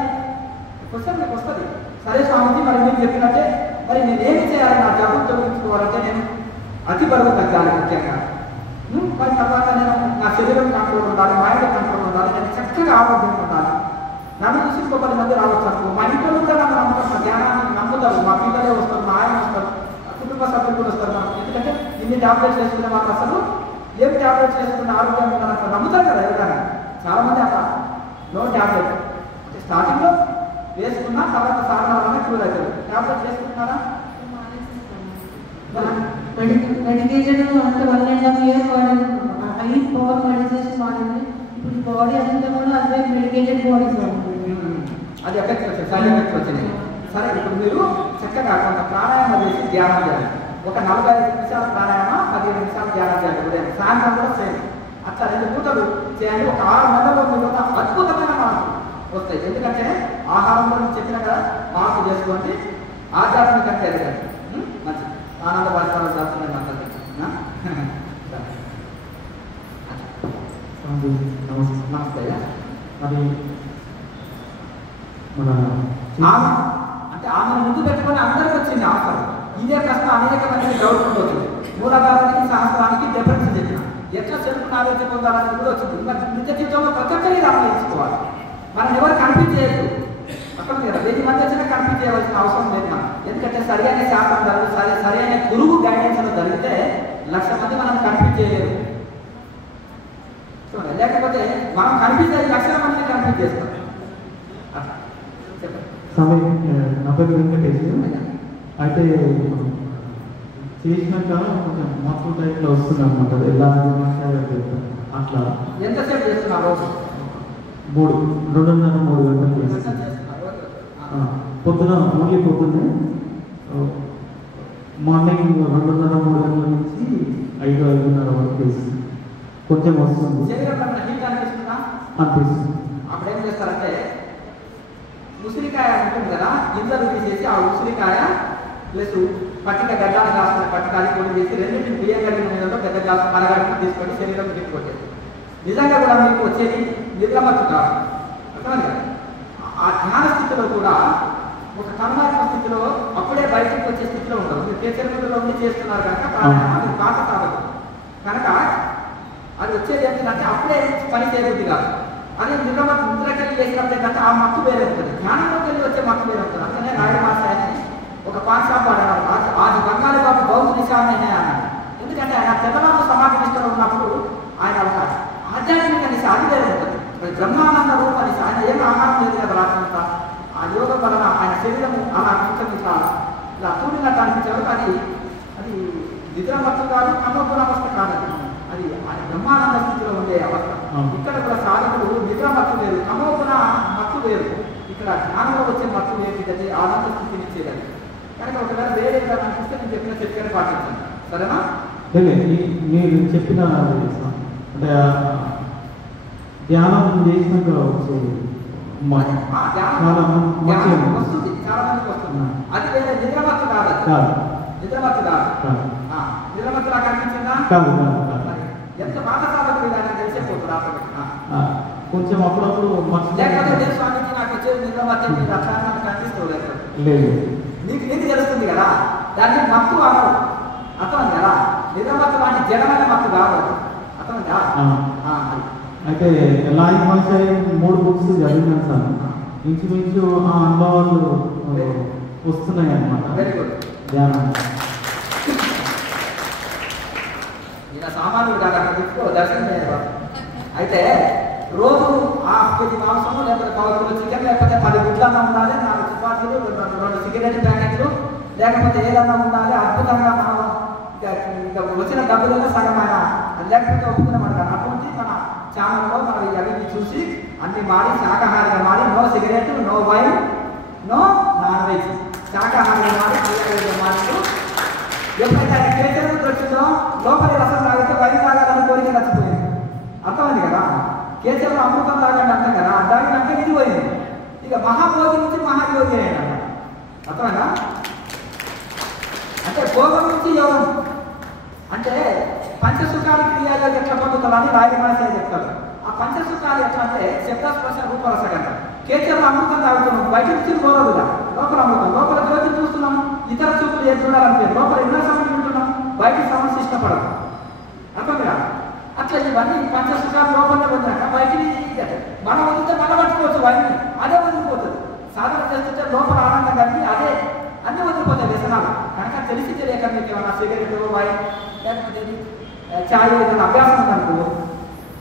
క్వశ్చన్ మీకు వస్తుంది. సరే స్వామిజీ మరి మీరు చెప్పినట్టే మరి నేనేమి చేయాలి? నా జబ్బు తొలగించుకోవాలంటే నేను అతి బరువు తగ్గాలి ముఖ్యంగా. మరి తర్వాత నేను నా శరీరం కంట్రోల్ ఉండాలి, మైండ్ కంట్రోల్ ఉండాలి, నేను చక్కగా ఆరోగ్యంగా ఉండాలి. నన్ను చూసి 10 మంది రావచ్చు అనుకో. మా ఇంట్లో కూడా నన్ను నమ్ముతారు, ధ్యానాన్ని నమ్ముతారు, మా పిల్లలే వస్తారు, మా ఆయన వస్తారు, కుటుంబ సభ్యులు కూడా వస్తారు. ఎందుకంటే ఇన్ని టాబ్లెట్స్ వేసుకునే వాళ్ళు అసలు ఏం టాబ్లెట్స్ వేసుకున్న ఆరోగ్యంగా ఉన్నారు అసలు నమ్ముతారు కదా ఎవరైనా. చాలా మంది అట్లా నో టాబ్లెట్ స్టార్టింగ్లో వేసుకున్నా తర్వాత సాధారణ క్యూర్ అవుతారు. టాబ్లెట్స్ వేసుకుంటున్నారా? మెడికేషన్ అంటే 1.5 years వాడింది, హై పవర్ మెడిటేషన్ వాడింది. ఇప్పుడు బాడీ అంతా కూడా అదే మెడికేటెడ్ బాడీస్ అది ఎఫెక్ట్ వచ్చింది, సైడ్ ఎఫెక్ట్ వచ్చింది. సరే ఇప్పుడు మీరు చక్కగా కొంత ప్రాణాయామం చేసి ధ్యానం చేయాలి. ఒక 45 నిమిషాల ప్రాణాయామ, 15 నిమిషాలు ధ్యానం చేయాలి. ఉదయం సాయంత్రం కూడా సేమ్ అట్లా 2 పూటలు చేయాలి. ఒక 6 నెలల్లో మీరు అద్భుతమైన మార్పు వస్తాయి. ఎందుకంటే ఆహారంలో నేను చెప్పిన కదా, మార్పు చేసుకోండి, ఆధ్యాత్మికంగా ఎదగండి. మంచిది. ఆనంద భాషలో చేస్తున్నాయి మాట్లాడుతున్నాను. నమస్తే. అది మన అంటే ఆమెను ముందు పెట్టుకొని అందరికి వచ్చింది ఆఫర్. ఇదే ప్రశ్న అనేక మందికి డౌట్ వచ్చింది. మూలాధారానికి సహస్రానికి డిఫరెన్స్ చెప్పిన ఎట్లా సెల్ఫ్ నాలెడ్జ్ పొందాలని కూడా వచ్చింది. మరి నిత్య జీవితంలో ప్రతి ఒక్కరికి అన్వయించుకోవాలి. మనం ఎవరు కనిపించేయద్దు. అక్కడ కదా 1000 మంది వచ్చినా కనిపించేయవలసిన అవసరం లేదు మనం. ఎందుకంటే సరైన శాస్త్రం జరుగుతుంది, సరైన గురువు గైడెన్స్ అని జరిగితే 1,00,000 మంది మనం కనిపించేయలేదు. లేకపోతే మనం కనిపించే 1,00,000 మందిని కనిపించేస్తాం. అట్లా చెప్పండి. సమయం నా పేరు వెంకటేష్. అయితే చేసినాక కొంచెం మొత్తం టైంలో వస్తుంది అనమాట. ఎలా అట్లా ఎంతసేపు చేస్తున్నారు? 2.5-3 గంటలు చేస్తాను. పొద్దున ఓన్లీ పొద్దున్నే మార్నింగ్ 2.5-3 గంటల నుంచి 5-5:30 వరకు వేస్తుంది. కొంచెం వస్తుంది అనిపిస్తుంది. అప్పుడు ఏం చేస్తారంటే ఉసిరికాయ ఉంటుంది కదా, గింజలు తీసేసి ఆ ఉసిరికాయ ప్లస్ పట్టిక గడ్డాలు కాసుకున్న పట్టికాలి కొన్ని చేసి రెండింటిని బియ్యం కలిగిన నీళ్ళలో పెద్ద గ్లాసు పరగడుపు తీసుకొని శరీరం తిప్పుకొట్టేది. నిజంగా కూడా మీకు వచ్చేది నిద్రమత్తు కాదు. అర్థమైంది కదా? ఆ ధ్యాన స్థితిలో కూడా ఒక కర్మాత్మ స్థితిలో అప్పుడే బయటకు వచ్చే స్థితిలో ఉంటుంది. మీరు కేసరిలో ఉండి చేస్తున్నారు కనుక ప్రాణాయామం పాత సాధన కనుక అది వచ్చేది ఏంటంటే అప్పుడే పని చేయబుద్ధి కాదు. అదే నిద్రకెళ్ళి చేసినప్పుడు ఏంటంటే ఆ మత్తు వేరే ఉంటుంది, ధ్యానంలోకి వెళ్ళి వచ్చే మత్తు వేరే ఉంటుంది. అందుకనే నాయుడు మాస్టర్ ఆయన ఒక పాఠశాల అన్నారు, ఆది బంగాళీ బాబు బౌద్ధ నిశాన్ని అన్నాడు. ఎందుకంటే ఆయన తెలంగాణ సమాజ ఉన్నప్పుడు ఆయన ఒక ఆధ్యాత్మిక నిశ అది వేరే ఉంటుంది. బ్రహ్మానంద రూప నిశ ఏం ఆహారం లేదు కదా రాత్రంతా. ఆ యోగం వలన ఆయన శరీరము అలా కొంచెం ఇలా తూడినట్టు అనిపించారు. అది నిద్రమత్తు కాదు, తమోగుణావస్థ కాదు, అది ఆయన బ్రహ్మానంద స్థితిలో ఉండే అవస్థ. ఇక్కడ కూడా సాధకుడు నిద్రమత్తు వేరు, తమోగుణ మత్తు వేరు. ఇక్కడ జ్ఞానంలో వచ్చే మత్తు ఏంటిది, ఆనంద స్థితిని ఇచ్చేది. కనుక ఒకవేళ వేరే విధానం అనిపిస్తే నేను చెప్పిన చెప్పాను పాటించాను. సరేనా? మీరు చెప్పిన అంటే ధ్యానం చేసినాక వచ్చేది వస్తుంది, చాలా మందికి వస్తుంది. అది వేరే నిద్రమత్తు కాదు, నిద్రమత్తు కాదు. నిద్రమత్తు నాకు అనిపించిందా? ఎంత బాధ సాధకుడు దాన్ని తెలిసిపోతుంది. కొంచెం అప్పుడప్పుడు లేకపోతే స్వామికి నాకు వచ్చేది నిద్రమత్తు మీరు అట్లా నాకు కనిపిస్తుంది లేదు. నీకు తెలుస్తుంది కదా, దాన్ని మత్తు అనరు. అర్థం కదా, నిద్రమత్తు లాంటి జడమైన మత్తు కాదు. అర్థం కదా. అయితే లాయి భాష 3 బుక్స్ చదివినాను సార్. ఇంచుమించు ఆ అనుభవాలు వస్తున్నాయి అన్నమాట. Very good. ధ్యానం ఈయన సామాన్యుడు కాదు, అక్కడ పెట్టుకో దర్శనం చేయడం. అయితే రోజు ఆ 10 మాంసము లేకపోతే 1 కిలో చికెన్ లేకపోతే 10 గుడ్లన్నా ఉండాలి, 4 చపాతీలు, 2 సిగరెట్ ప్యాకెట్లు లేకపోతే ఏదన్నా ఉండాలి. అద్భుతంగా మనం ఇంకా వచ్చిన డబ్బులలో సగం ఆయన లేకపోతే ఒప్పుకున్నామని కాదు. అటువంటి మన ఛానల్లో మనం ఇవన్నీ చూసి అన్ని మారి శాకాహారిగా మారి, no cigarette, no wine, no non veg, శాకాహారిగా మారి క్రియాలుగా మారుతూ ఎప్పుడైతే ఆయన కేచరు వచ్చిందో లోపలి రసం తాగితే వైన్ తాగాలని కోరిక నచ్చిపోయింది. అర్థమైంది కదా. కేచరు అమృతం తాగండి అంటాం కదా, తాగినాక ఇది పోయింది. ఇక మహాభోగి నుంచి మహాయోగి అయినా. అర్థమైనా? అంటే భోగం నుంచి యోగం అంటే పంచసుఖాలు క్రియాలు ఎట్లా పొందుతారని రాయమాసే చెప్తారు. ఆ పంచసుఖాలు ఎట్లా అంటే శబ్దస్పర్శ రూపరసగంట. కేచర్లో అమృతం తాగుతున్నాం, బయట నుంచి పోరదుగా, లోపల అమృతం, లోపల జ్యోతి చూస్తున్నాం, ఇతర చూపులు ఏం చూడాలంటే లోపల ఎన్నో సమయం వింటున్నాం, బయట సమస్య ఇష్టపడదు. అర్థం కదా. అట్లా ఇవన్నీ పంచసుఖాలు లోపల పొందినాక బయటికి మనం వదిలితే మనం పట్టుకోవచ్చు, అవన్నీ అదే వదిలిపోతుంది. సాధన చేస్తుంటే లోపల ఆనందం కలిగి అదే అన్నీ వదిలిపోతాయి వ్యసనాలు. కనుక తెలిసి తెలియక మీకు ఏమన్నా సిగరెట్, వైన్ లేకపోతే ఛాయ్ ఏదైనా అభ్యాసం ఉందనుకో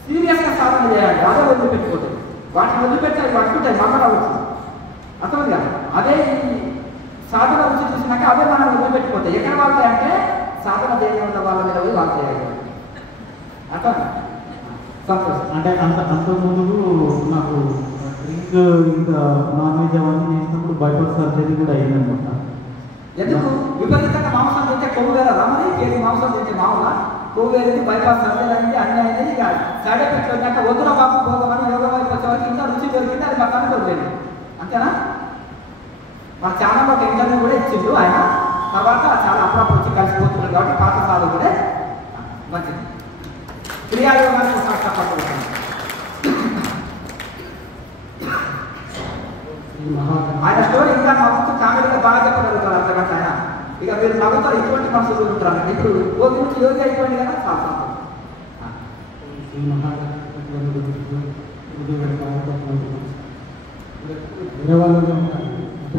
సీరియస్గా సాధన చేయాలి. అదే వదిలిపెట్టుకోతుంది. వాటిని వదిలిపెట్టి అవి పట్టుకుంటాయి, మమ్మల్ని అవ్వచ్చు. అర్థమైంది కదా. అదే సాధన రుచి చూసినాక అవే మనం వదిలిపెట్టుకోతాయి. ఎక్కడ వాడతాయంటే సాధన చేయడం ఉన్న వాళ్ళ మీద పోయి వాళ్ళు చేయాలి. అర్థం సంతోషం. అంటే అంతకుముందు నాకు డ్రింక్ ఇంకా నాన్ వెజ్ అవన్నీ చేసినప్పుడు బైపాస్ సర్జరీ కూడా అయిందనమాట. ఎందుకు? విపరీతంగా మాంసం తింటే కొవ్వు వేరే రమ్మని, కేజీ మాంసం తింటే మామూలుగా కొవ్వు వేరేది, బైపాస్ సర్జరీ అయింది, అన్నీ అయినది. ఇక సైడ్ ఎఫెక్ట్ వచ్చాక వద్దున బాబు పోగమని యోగ వైపు వచ్చేవారికి ఇంకా రుచి దొరికింది, అది పక్కన దొరికింది. అంతేనా? మన ఛానల్లో ఒక ఇంటర్వ్యూ కూడా ఇచ్చిండు ఆయన. తర్వాత చాలా అప్పుడప్పుడు వచ్చి కలిసిపోతున్నారు కాబట్టి పాత సాధు కూడా మంచిది. క్రియాయోగానికి కష్టపడుతున్నాను. ఆయన స్టోరీ ఇంకా నవ్వుతూ కామెడీగా బాగా చెప్పగలుగుతారు. అంతకంటే ఆయన ఇక మీరు నవ్వుతారు, ఇటువంటి మనుషులు ఉంటారు. ఇప్పుడు యోగి నుంచి యోగి అయిపోయింది కదా, చాలా సంతోషం.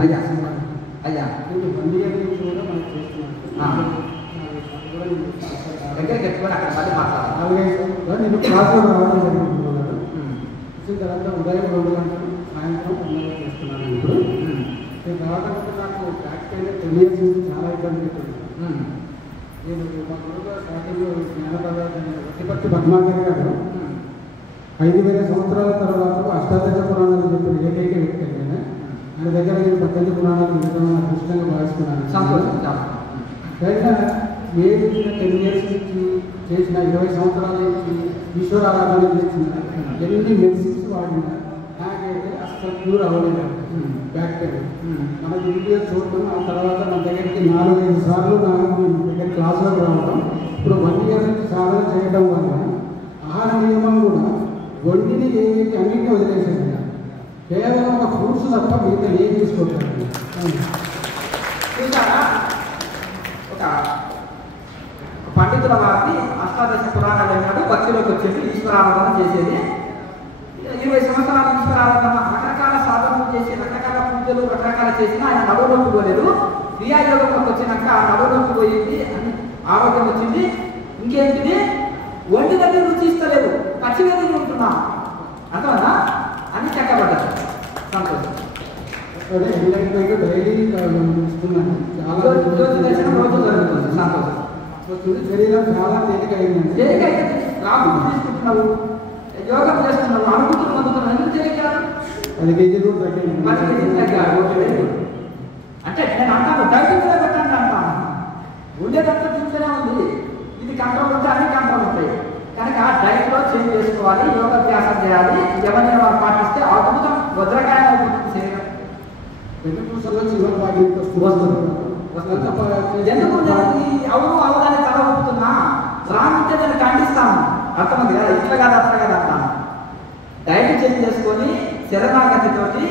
అయ్యా అయ్యా దగ్గరికి ఎత్తుకొని అక్కడ మళ్ళీ మాట్లాడాలి. నేను క్లాస్లో రావడం జరిగింది. వచ్చిన తర్వాత ఉదయం 2 గంటలు సాయంత్రం 9 చేస్తున్నాను. ఇప్పుడు నేను రావడానికి నాకు ప్రాక్టికల్గా తెలియజేసి చాలా ఇబ్బంది పెట్టింది. నేను మా గురువుగా స్టార్టింగ్లో వట్టిపత్తి పద్మాకర్ గారు 5000 సంవత్సరాల తర్వాత అష్టాదశ పురాణాలు చెప్పిన ఏకైక వ్యక్తి. ఆయన దగ్గర నేను 18 పురాణాలు వినడం నాకు ఇష్టంగా భావిస్తున్నాను. సంతోషం. బయట నేను 10 years నుంచి చేసిన 20 సంవత్సరాల నుంచి ఈశ్వరారాధన చేసిన ఎన్ని మెడిసిన్స్ వాడినా నాకైతే అసలు క్యూర్ అవ్వలేదు. బ్యాక్ పెయిన్ మనకి వీడియో చూడటం, ఆ తర్వాత మన దగ్గరికి 4-5 సార్లు నాకు దగ్గర క్లాసులకు రావడం, ఇప్పుడు 1 year నుంచి సాధన చేయడం వల్ల ఆహార నియమం కూడా వండిని ఏదైతే అన్నింటినీ వదిలేసేది. కేవలం ఒక ఫ్రూట్స్ తప్ప మిగతా ఏం తీసుకోవట్లేదు. చూసారా, ఒక పండితుల వారిని అష్టాదశ పురాణాలు అన్నాడు, భక్తిలోకి వచ్చేది, ఈశ్వరారాధన చేసేది. 20 సంవత్సరాల ఈశ్వరారాధన, రకరకాల సాధనలు చేసి, రకరకాల పూజలు రకరకాల చేసిన ఆయన నడువులోకి పోలేదు. క్రియాయోగంలోకి వచ్చినాక ఆ నడువులోకి పోయింది, అని ఆరోగ్యం వచ్చింది. ఇంకేంటిది, వండినది రుచి ఇస్తలేదు, పచ్చివేది ఉంటున్నాం. అర్థమన్నా? అని చెక్కబడ్డది. సంతోషం. డైలీ ఇస్తున్నాను. చాలా రోజు జరుగుతుంది. సంతోషం. శరీరం చాలా తేలికైందండి. తేలికైతే రాబులు తీసుకుంటున్నావు, యోగం చేస్తున్నావు, అనుభూతులు పొందుతున్నావు. ఎందుకు తేలిక? 10 కేజీలు తగ్గింది. 10 కేజీలు తగ్గారు. అంటే నేను అంటాను డైట్ మీద పెట్టండి అంటాను. ఉండేదంతా తింటూనే ఉంది. ఇది కంట్రోల్ ఉంటే అన్ని కంట్రోల్ ఉంటాయి. కనుక డైట్లో చేంజ్ చేసుకోవాలి, యోగాభ్యాసం చేయాలి. ఎవరైనా వారు పాటిస్తే అద్భుతం వజ్రకాయం అవుతుంది శరీరం. వెన్నుపూసలో చివరి భాగం వస్తుంది. ఎందుకు అవును అవునని తల ఊపుతున్నా రామితే నేను ఖండిస్తాను. అర్థమైంది కదా, ఇట్లా కాదు అట్లా కాదు అంటాను. డైట్ చేంజ్ చేసుకొని శరణాగతితోటి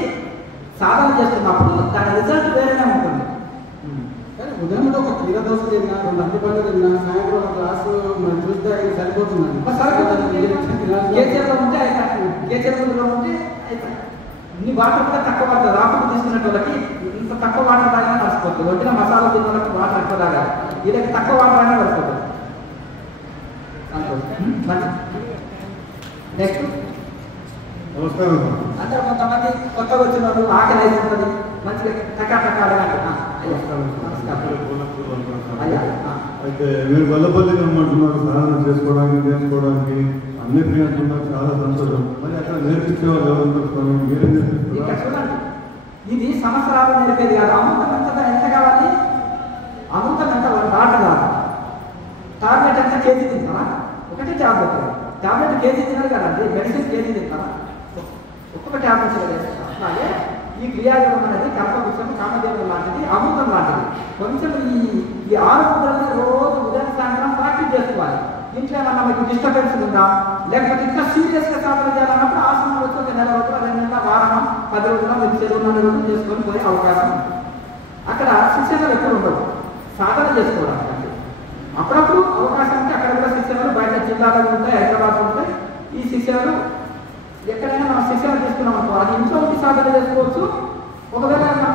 సాధన చేస్తున్నప్పుడు దాని రిజల్ట్ వేరేనే ఉంటుంది. కానీ ఉదయం ఒక కీర దోశ తిన్నా, 2 అరటిపళ్ళు తిన్నా, సాయంత్రం ఒక గ్లాసు మనం చూస్తే సరిపోతుందండి. కేచర్లో ఉంటే కేచర్లో ఉంటే ఇన్ని వాటర్ కూడా తక్కువ పడుతుంది. రాకుండా తీసుకునే వాళ్ళకి ఇంత తక్కువ వాటర్ తాగినా నడిచిపోతుంది. వచ్చిన మసాలా తిన్న వాళ్ళకి వాటర్ ఎక్కువ తాగాలి. వీళ్ళకి తక్కువ వాటర్ అయినా పడిపోతుంది. నెక్స్ట్ నమస్కారం. అంటే కొంతమంది కొత్తగా వచ్చిన వాళ్ళు ఆకలి అయిపోతుంది, మంచిగా టకాటకాలు అయితే మీరు వల్లపల్లి రమ్మంటున్నారు సాధన చేసుకోవడానికి నేర్చుకోవడానికి అన్నిటికీ అంటున్నారు. చాలా సంతోషం. మరి అక్కడ నేర్పించే వాళ్ళు ఎవరు? మీరే నేర్పిస్తున్నారు. ఇక్కడ చూడండి, ఇది సంవత్సరాలు నేర్పేది కాదు. అమృతం ఎంత కావాలి? అమృతం ఎంత వాటర్ కాదు. టాబ్లెట్ ఎంత కేజీ తింటారా? ఒకటే టాబ్లెట్. టాబ్లెట్ కేజీ తినాలి కదండి. మెడిసిన్ కేజీ తింటారా? ఒక్కొక్క టాబ్లెట్ చేస్తారు. అలాగే ఈ క్రియాయోగం అనేది కల్పవృక్షం, కామదేవుడు లాంటిది, అమృతం లాంటిది. కొంచెం ఈ 6 ముద్రల్ని రోజు ఉదయం సాయంత్రం ప్రాక్టీస్ చేసుకోవాలి. ఇంట్లో ఏమన్నా మీకు డిస్టర్బెన్స్ ఉందా, లేకపోతే ఇంకా సీరియస్గా సాధన చేయాలన్నప్పుడు ఆసనం వచ్చి ఒక నెల రోజులు, 2 నెలల, వారం, 10 రోజులు, మీరు చెరువు 4 రోజులు చేసుకొని పోయే అవకాశం ఉంది. అక్కడ శిక్షణలు ఎప్పుడు ఉండవు, సాధన చేసుకోవడానికి. అప్పుడప్పుడు అవకాశం ఉంటే అక్కడ కూడా శిక్షణలు బయట జిల్లాలో ఉంటాయి, హైదరాబాద్ ఉంటాయి. ఈ శిక్షణలు ఎక్కడైనా మనం శిక్షణ తీసుకున్నాం అనుకో, అది ఇంట్లో ఉండి సాధన చేసుకోవచ్చు. ఒకవేళ మనం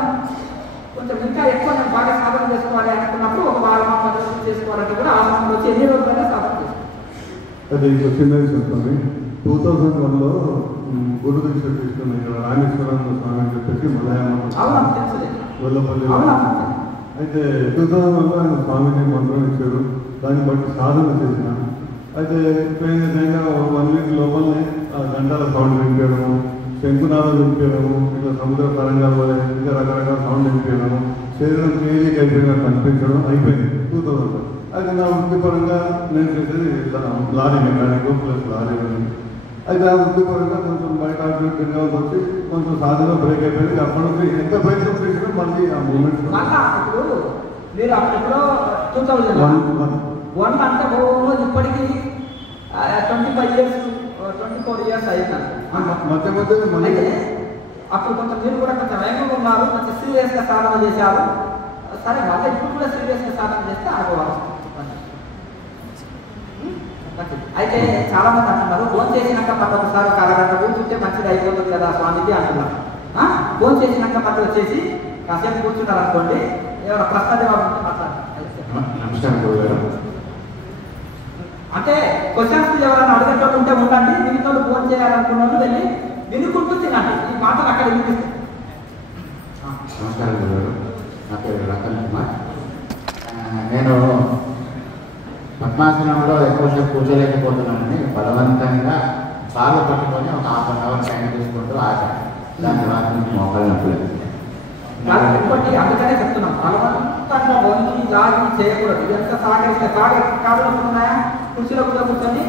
కొంచెం ఇంకా ఎక్కువ నేను బాగా సాధన చేసుకోవాలి అనుకున్నప్పుడు ఒక వారం 10 రోజులు చేసుకోవాలంటే కూడా ఆసనంలో వచ్చి ఎన్ని రోజులైనా సాధన చేసుకోవాలి. అదే ఇంకో చిన్నది చెప్తాను. 2001లో గురు దీక్ష తీసుకున్నాను ఇక్కడ రామేశ్వరం స్వామి అని చెప్పేసి అవునా తెలుసులే. వల్లపల్లి. అవునా అయితే 2001లో ఆయన స్వామిని మంత్రం ఇచ్చారు. దాన్ని బట్టి సాధన చేసిన. అయితే ట్రైన్ 1 వీక్ లోపలనే గంటల సౌండ్ వినిపించడము, శంకునాథం వినిపించడము, ఇట్లా సముద్ర తరంగాల వల్ల ఇంకా రకరకాల సౌండ్ వినిపించడము, శరీరం తేలిక అయిపోయినట్టు అనిపించడం అయిపోయింది 2000లో. అయితే నా వృత్తిపరంగా నేను చేసేది lorry mechanic plus lorry running. అయితే ఆ వృత్తిపరంగా కొంచెం బయట తిరగాల్సి వచ్చి కొంచెం సాధన బ్రేక్ అయిపోయింది. అప్పటి నుంచి ఎంత ప్రయత్నం చేసినా మళ్ళీ ఆ మూమెంట్స్ ఇప్పుడు మీరు అప్పట్లో 2001 అంటే ఇప్పటికీ 25 years 24 years అయిందండి. మధ్య మధ్య అయితే అప్పుడు కొంచెం మీరు కూడా కొంచెం వేగంగా ఉన్నారు, కొంచెం సీరియస్గా సాధన చేశారు. సరే మళ్ళీ ఇప్పుడు కూడా సీరియస్గా సాధన చేస్తే అనుభవాలు. అయితే చాలా మంది అంటున్నారు ఫోన్ చేసినాక మళ్ళీ ఒకసారి ఒక అరగంట కూర్చుంటే మంచిది అయిపోతుంది కదా స్వామికి అంటున్నారు. ఫోన్ చేసినాక మళ్ళీ వచ్చేసి కాసేపు కూర్చున్నారు అనుకోండి, ఏమైనా ప్రశ్న జవాబు ఉంటే మాట్లాడండి. అంటే క్వశ్చన్స్ ఎవరైనా అడిగేటోళ్ళు ఉంటే ఉండండి, మిగతా ఫోన్ చేయాలనుకున్న వాళ్ళు వెళ్ళి వినుకుంటూ తినండి. ఈ మాటలు అక్కడ వినిపిస్తాయి. నమస్కారం గురుగారు, నా పేరు రతన్ కుమార్. నేను పద్మాసనంలో ఎక్కువసేపు కూర్చోలేకపోతున్నానని బలవంతంగా కాళ్ళు పట్టుకొని ఒక 1/2 hour టైం తీసుకుంటూ ఆచాను. దాని తర్వాత నుంచి మోకాలు నొప్పులు. ఇంకోటి అందుకనే చెప్తున్నాం, బలవంతంగా వంగి లాగి చేయకూడదు. ఇదంతా సహకరిస్తే కాళ్ళు ఉన్నాయా, కుర్చీలో కూడా కూర్చొని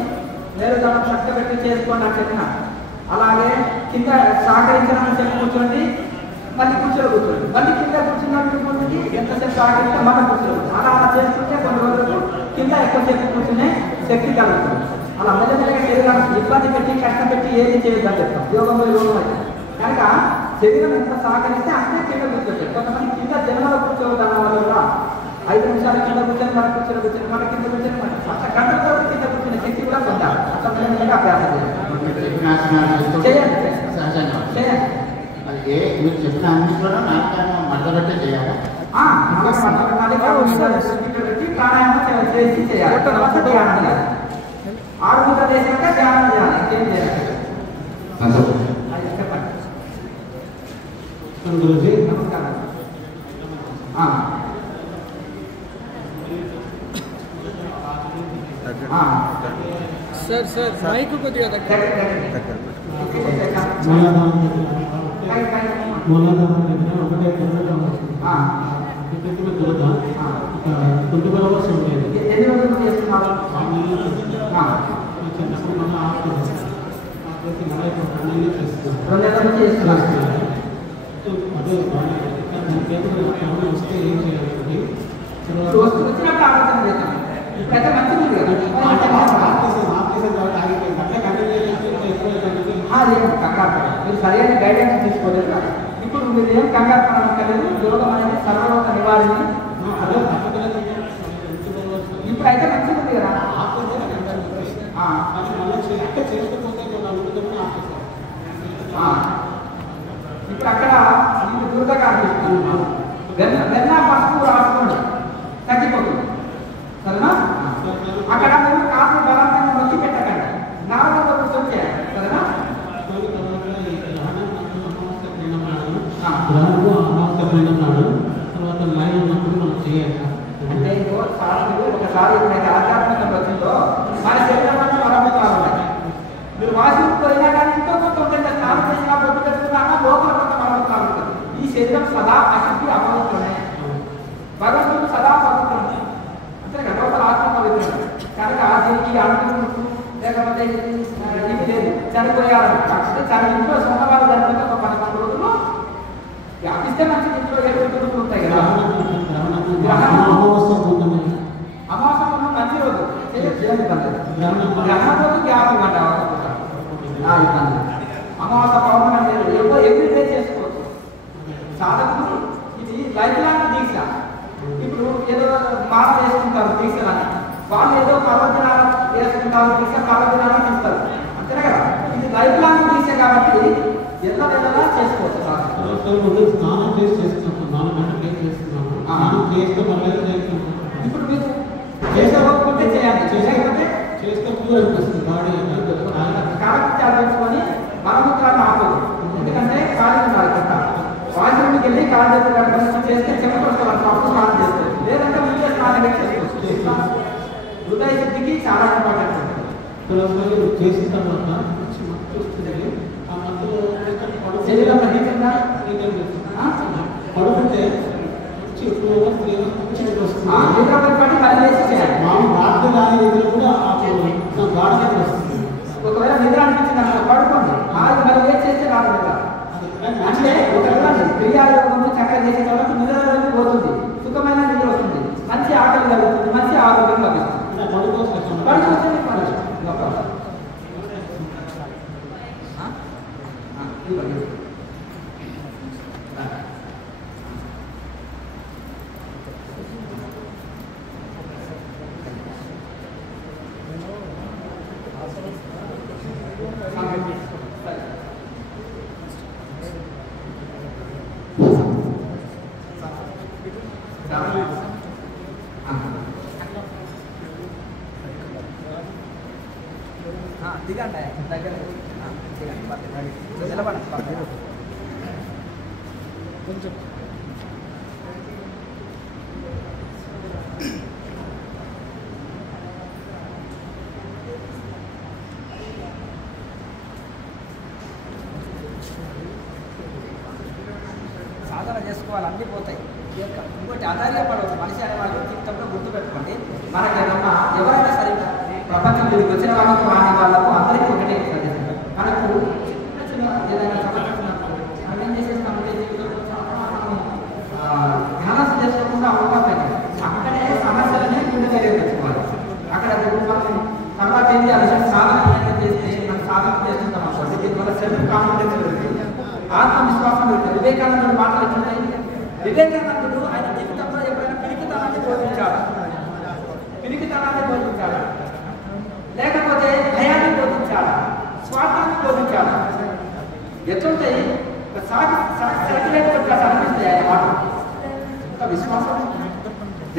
మేలుదానం చక్క పెట్టి చేసుకోండి అని చెప్పిన. అలాగే కింద సహకరించాలని చెప్పి కూర్చోండి, మళ్ళీ కూర్చోలో కూర్చోండి, మళ్ళీ కింద కూర్చున్నటువంటి ఎంతసేపు సహకరిస్తే మళ్ళీ కూర్చోలు. అలా చేస్తుంటే కొన్ని రోజులు కింద ఎక్కువసేపు కూర్చునే శక్తి కలుగుతుంది. అలా మెల్లమెల్లగా శరీరాన్ని ఇబ్బంది పెట్టి కష్టం పెట్టి ఏది చేయొద్దని చెప్తాం. యోగంలో యోగం అయితే కనుక శరీరం ఎంత సహకరిస్తే అంతే కింద కూర్చోవచ్చు. కొంతమంది కింద జన్మలో కూర్చోవద్దన్న వాళ్ళు కూడా 5 నిమిషాలు కింద కూర్చొని మన కూర్చొని మన కింద కూర్చొని అంత గంటలతో కింద కూర్చునే శక్తి కూడా పొందాలి. అంత మెల్లమెల్లగా అభ్యాసం చేయండి. మీరు చెప్పిన అన్నింటిలో నాలుగు మడతబట్టే చేయాలి. ప్రాణాయామం చేసి చేయాలి. తర్వాత ధ్యానం చేయాలి. 6 ముద్ర చేసినాక ధ్యానం చేయాలి. ఇంకేం చేయాలి. గురుజీ నమస్కారం. సార్ మైక్ కొద్దిగా మూలాధారం దగ్గర ఒకటే దురద 24 hours ఉండేది. ఎన్ని రోజులు చేస్తున్నారు? చిన్నప్పుడు మన ఆపరేషన్ అదే వస్తే ఏం చేయాలి? వచ్చినప్పుడు ఆలోచన చేద్దాం. ఇప్పుడైతే మంచిది లేదు కంగారు. మీరు సరైన గైడెన్స్ తీసుకోలేదు. ఇప్పుడు మీరు ఏం కంగారు పడక్కర్లేదు. యోగం అనేది సర్వలోక నివారణ. ఇప్పుడైతే మంచిది ఉంది కదా. ఇప్పుడు అక్కడ మీకు దురదగా అనిపిస్తుంది. వెన్న పసుపు రాసుకోండి, తగ్గిపోతుంది. సరేనా? అక్కడ మీరు కాదు బలవంతంగా నొక్కి పెట్టకండి. నార్మల్గా కూర్చొని చేయాలి. సరేనా? తర్వాత లైన్ ఉన్నప్పుడు మనం చేయాలి. అంటే ఒకసారి ఎప్పుడైతే ఆధ్యాత్మికంగా వచ్చిందో మన శరీరం మరమ్మతాలు ఉన్నాయి. మీరు వాసికి పోయినా కానీ ఇంకో కొంత ఉంటుంది. స్నానం చేసినా బొట్టు పెట్టుకున్నా లోపల కొంత మరమ్మతాలు ఉంటుంది. ఈ శరీరం సదా అశుద్ధి అపవిత్రమే. భగవంతుడు సదా పవిత్రమే. అంతే కదా, లోపల ఆత్మ పవిత్రమే. కనుక దీనికి అనుకుంటూ లేకపోతే ఇది లేదు చనిపోయారు. కాకపోతే తన ఇంట్లో సొంత వాళ్ళు చనిపోతే ఒక 11 రోజులు వ్యాపిస్తే మంచిది. ఇంట్లో 7 రోజులు ఉంటాయి కదా. అమావాస్య మంచి రోజు గ్రహణ రోజు గ్యాప్ ఇవ్వండి. ఇబ్బంది అమావాస్య పౌర్ణమి ఎవ్రీడే చేసుకోవచ్చు. సాధకులు ఇది లైఫ్ లాంటి దీక్ష. ఇప్పుడు ఏదో మాల వేసుకుంటారు దీక్షలని, వాళ్ళు ఏదో పర్వదినాలు వేసుకుంటారు, దీక్ష పర్వదినాలు చూస్తారు. అంతేనే కదా. ఇది లైఫ్ లాంగ్ దీక్ష కాబట్టి ఎన్నో నెలలా చేసుకోవచ్చు. స్నానం చేసి చేస్తున్నాము, 4 గంటలు చేస్తున్నాము. ఇప్పుడు మీరు చేసుకోకపోతే చేయాలి, చేయకపోతే చేస్తే పూర్తి వస్తుంది. బాడీ కాబట్టి చాలుకొని మలమూత్రాన్ని ఆపదు. ఎందుకంటే ఖాళీ ఉన్నారు కదా. వాష్రూమ్కి వెళ్ళి కాళ్ళు చేస్తే చెమటొస్తారు. అప్పుడు స్నానం చేస్తారు. లేదంటే ముందే స్నానం చేసుకోవచ్చు. హృదయ శుద్ధికి చాలా ఇంపార్టెంట్ ఉంటుంది. చేసిన తర్వాత మంచి మత్తు వస్తుంది. ఆ మత్తులో శరీరం పడుతుందా? పడుకుంటే ఒకవేళ నిద్ర అనిపించింది అక్కడ పడుకోండి. మరి ఏం చేస్తే రాదు నిద్ర. అంటే ఒకవేళ క్రియాయోగము చక్కగా చేసే కాబట్టి నిద్రలోకి పోతుంది. సుఖమైన నిద్ర వస్తుంది. మంచి ఆకలి కలుగుతుంది. మంచి ఆరోగ్యం లభిస్తుంది. పడుకోవచ్చు. దిగండి దగ్గర నిలబడండి కొంచెం. సాధన చేసుకోవాలి, అన్నీ పోతాయి. ఇంకోటి ఆధార్యపడవచ్చు. మనిషి అనేవాళ్ళు జీవితంలో గుర్తుపెట్టుకోండి. మనకేమన్నా ఎవరైనా సరే ప్రపంచం మీదకి వచ్చిన వాళ్ళకు రాని వాళ్ళకు అందరికీ ఒకటే మనకు చిన్న ఏదైనా సమస్య ఉన్నప్పుడు మనం ఏం చేసేస్తామంటే ధ్యానం చేసుకోకుండా అవకాశం అక్కడే సమస్యలనే గుండె ధైర్యం తెచ్చుకోవాలి. అక్కడ తర్వాత ఏం చేయాలి? సాధన చేస్తే మనం సాధన చేస్తుంటాం అనుకోండి. దీనివల్ల సెల్ఫ్ కాన్ఫిడెన్స్ పెరుగుతుంది, ఆత్మవిశ్వాసం పెరుగుతుంది. వివేకానందుడు మాటలు ఎట్లుంటాయి? వివేకానందుడు ఆయన జీవితంలో ఎప్పుడైనా పిరికితనాన్ని బోధించాడు. పిరికితనాన్ని బోధించాడు, లేకపోతే భయాన్ని బోధించాడు, స్వార్థాన్ని బోధించాడు. ఎట్లుంటాయి? అనిపిస్తాయి ఆయన మాటలు. ఎంత విశ్వాసం,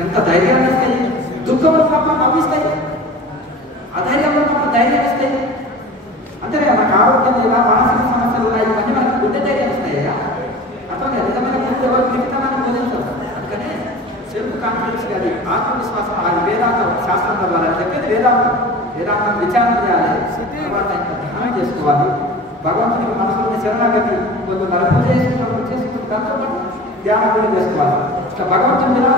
ఎంత ధైర్యాన్ని ఇస్తాయి. దుఃఖంలో ఉన్నప్పుడు నవ్విస్తాయి, అధైర్యంలో ఉన్నప్పుడు ధైర్యం ఇస్తాయి. అంతేనే నాకు ఆరోగ్యం లేదా, మానసిక సమస్యలు ఉన్నాయి, ఇవన్నీ మనకు గుండె ధైర్యం ఇస్తాయి. అర్థం లేదు. కాన్ఫిడెన్స్ కానీ ఆత్మవిశ్వాసం అది వేదాంత శాస్త్రం ద్వారా చెప్పేది వేదాంతం విచారణ చేయాలి, తర్వాత ధ్యానం చేసుకోవాలి, భగవంతునికి మనసులోని శరణాగతి కొంచెం పూజ చేసుకుని దాంతో పాటు ధ్యానం కూడా చేసుకోవాలి. ఇట్లా భగవంతుని మీద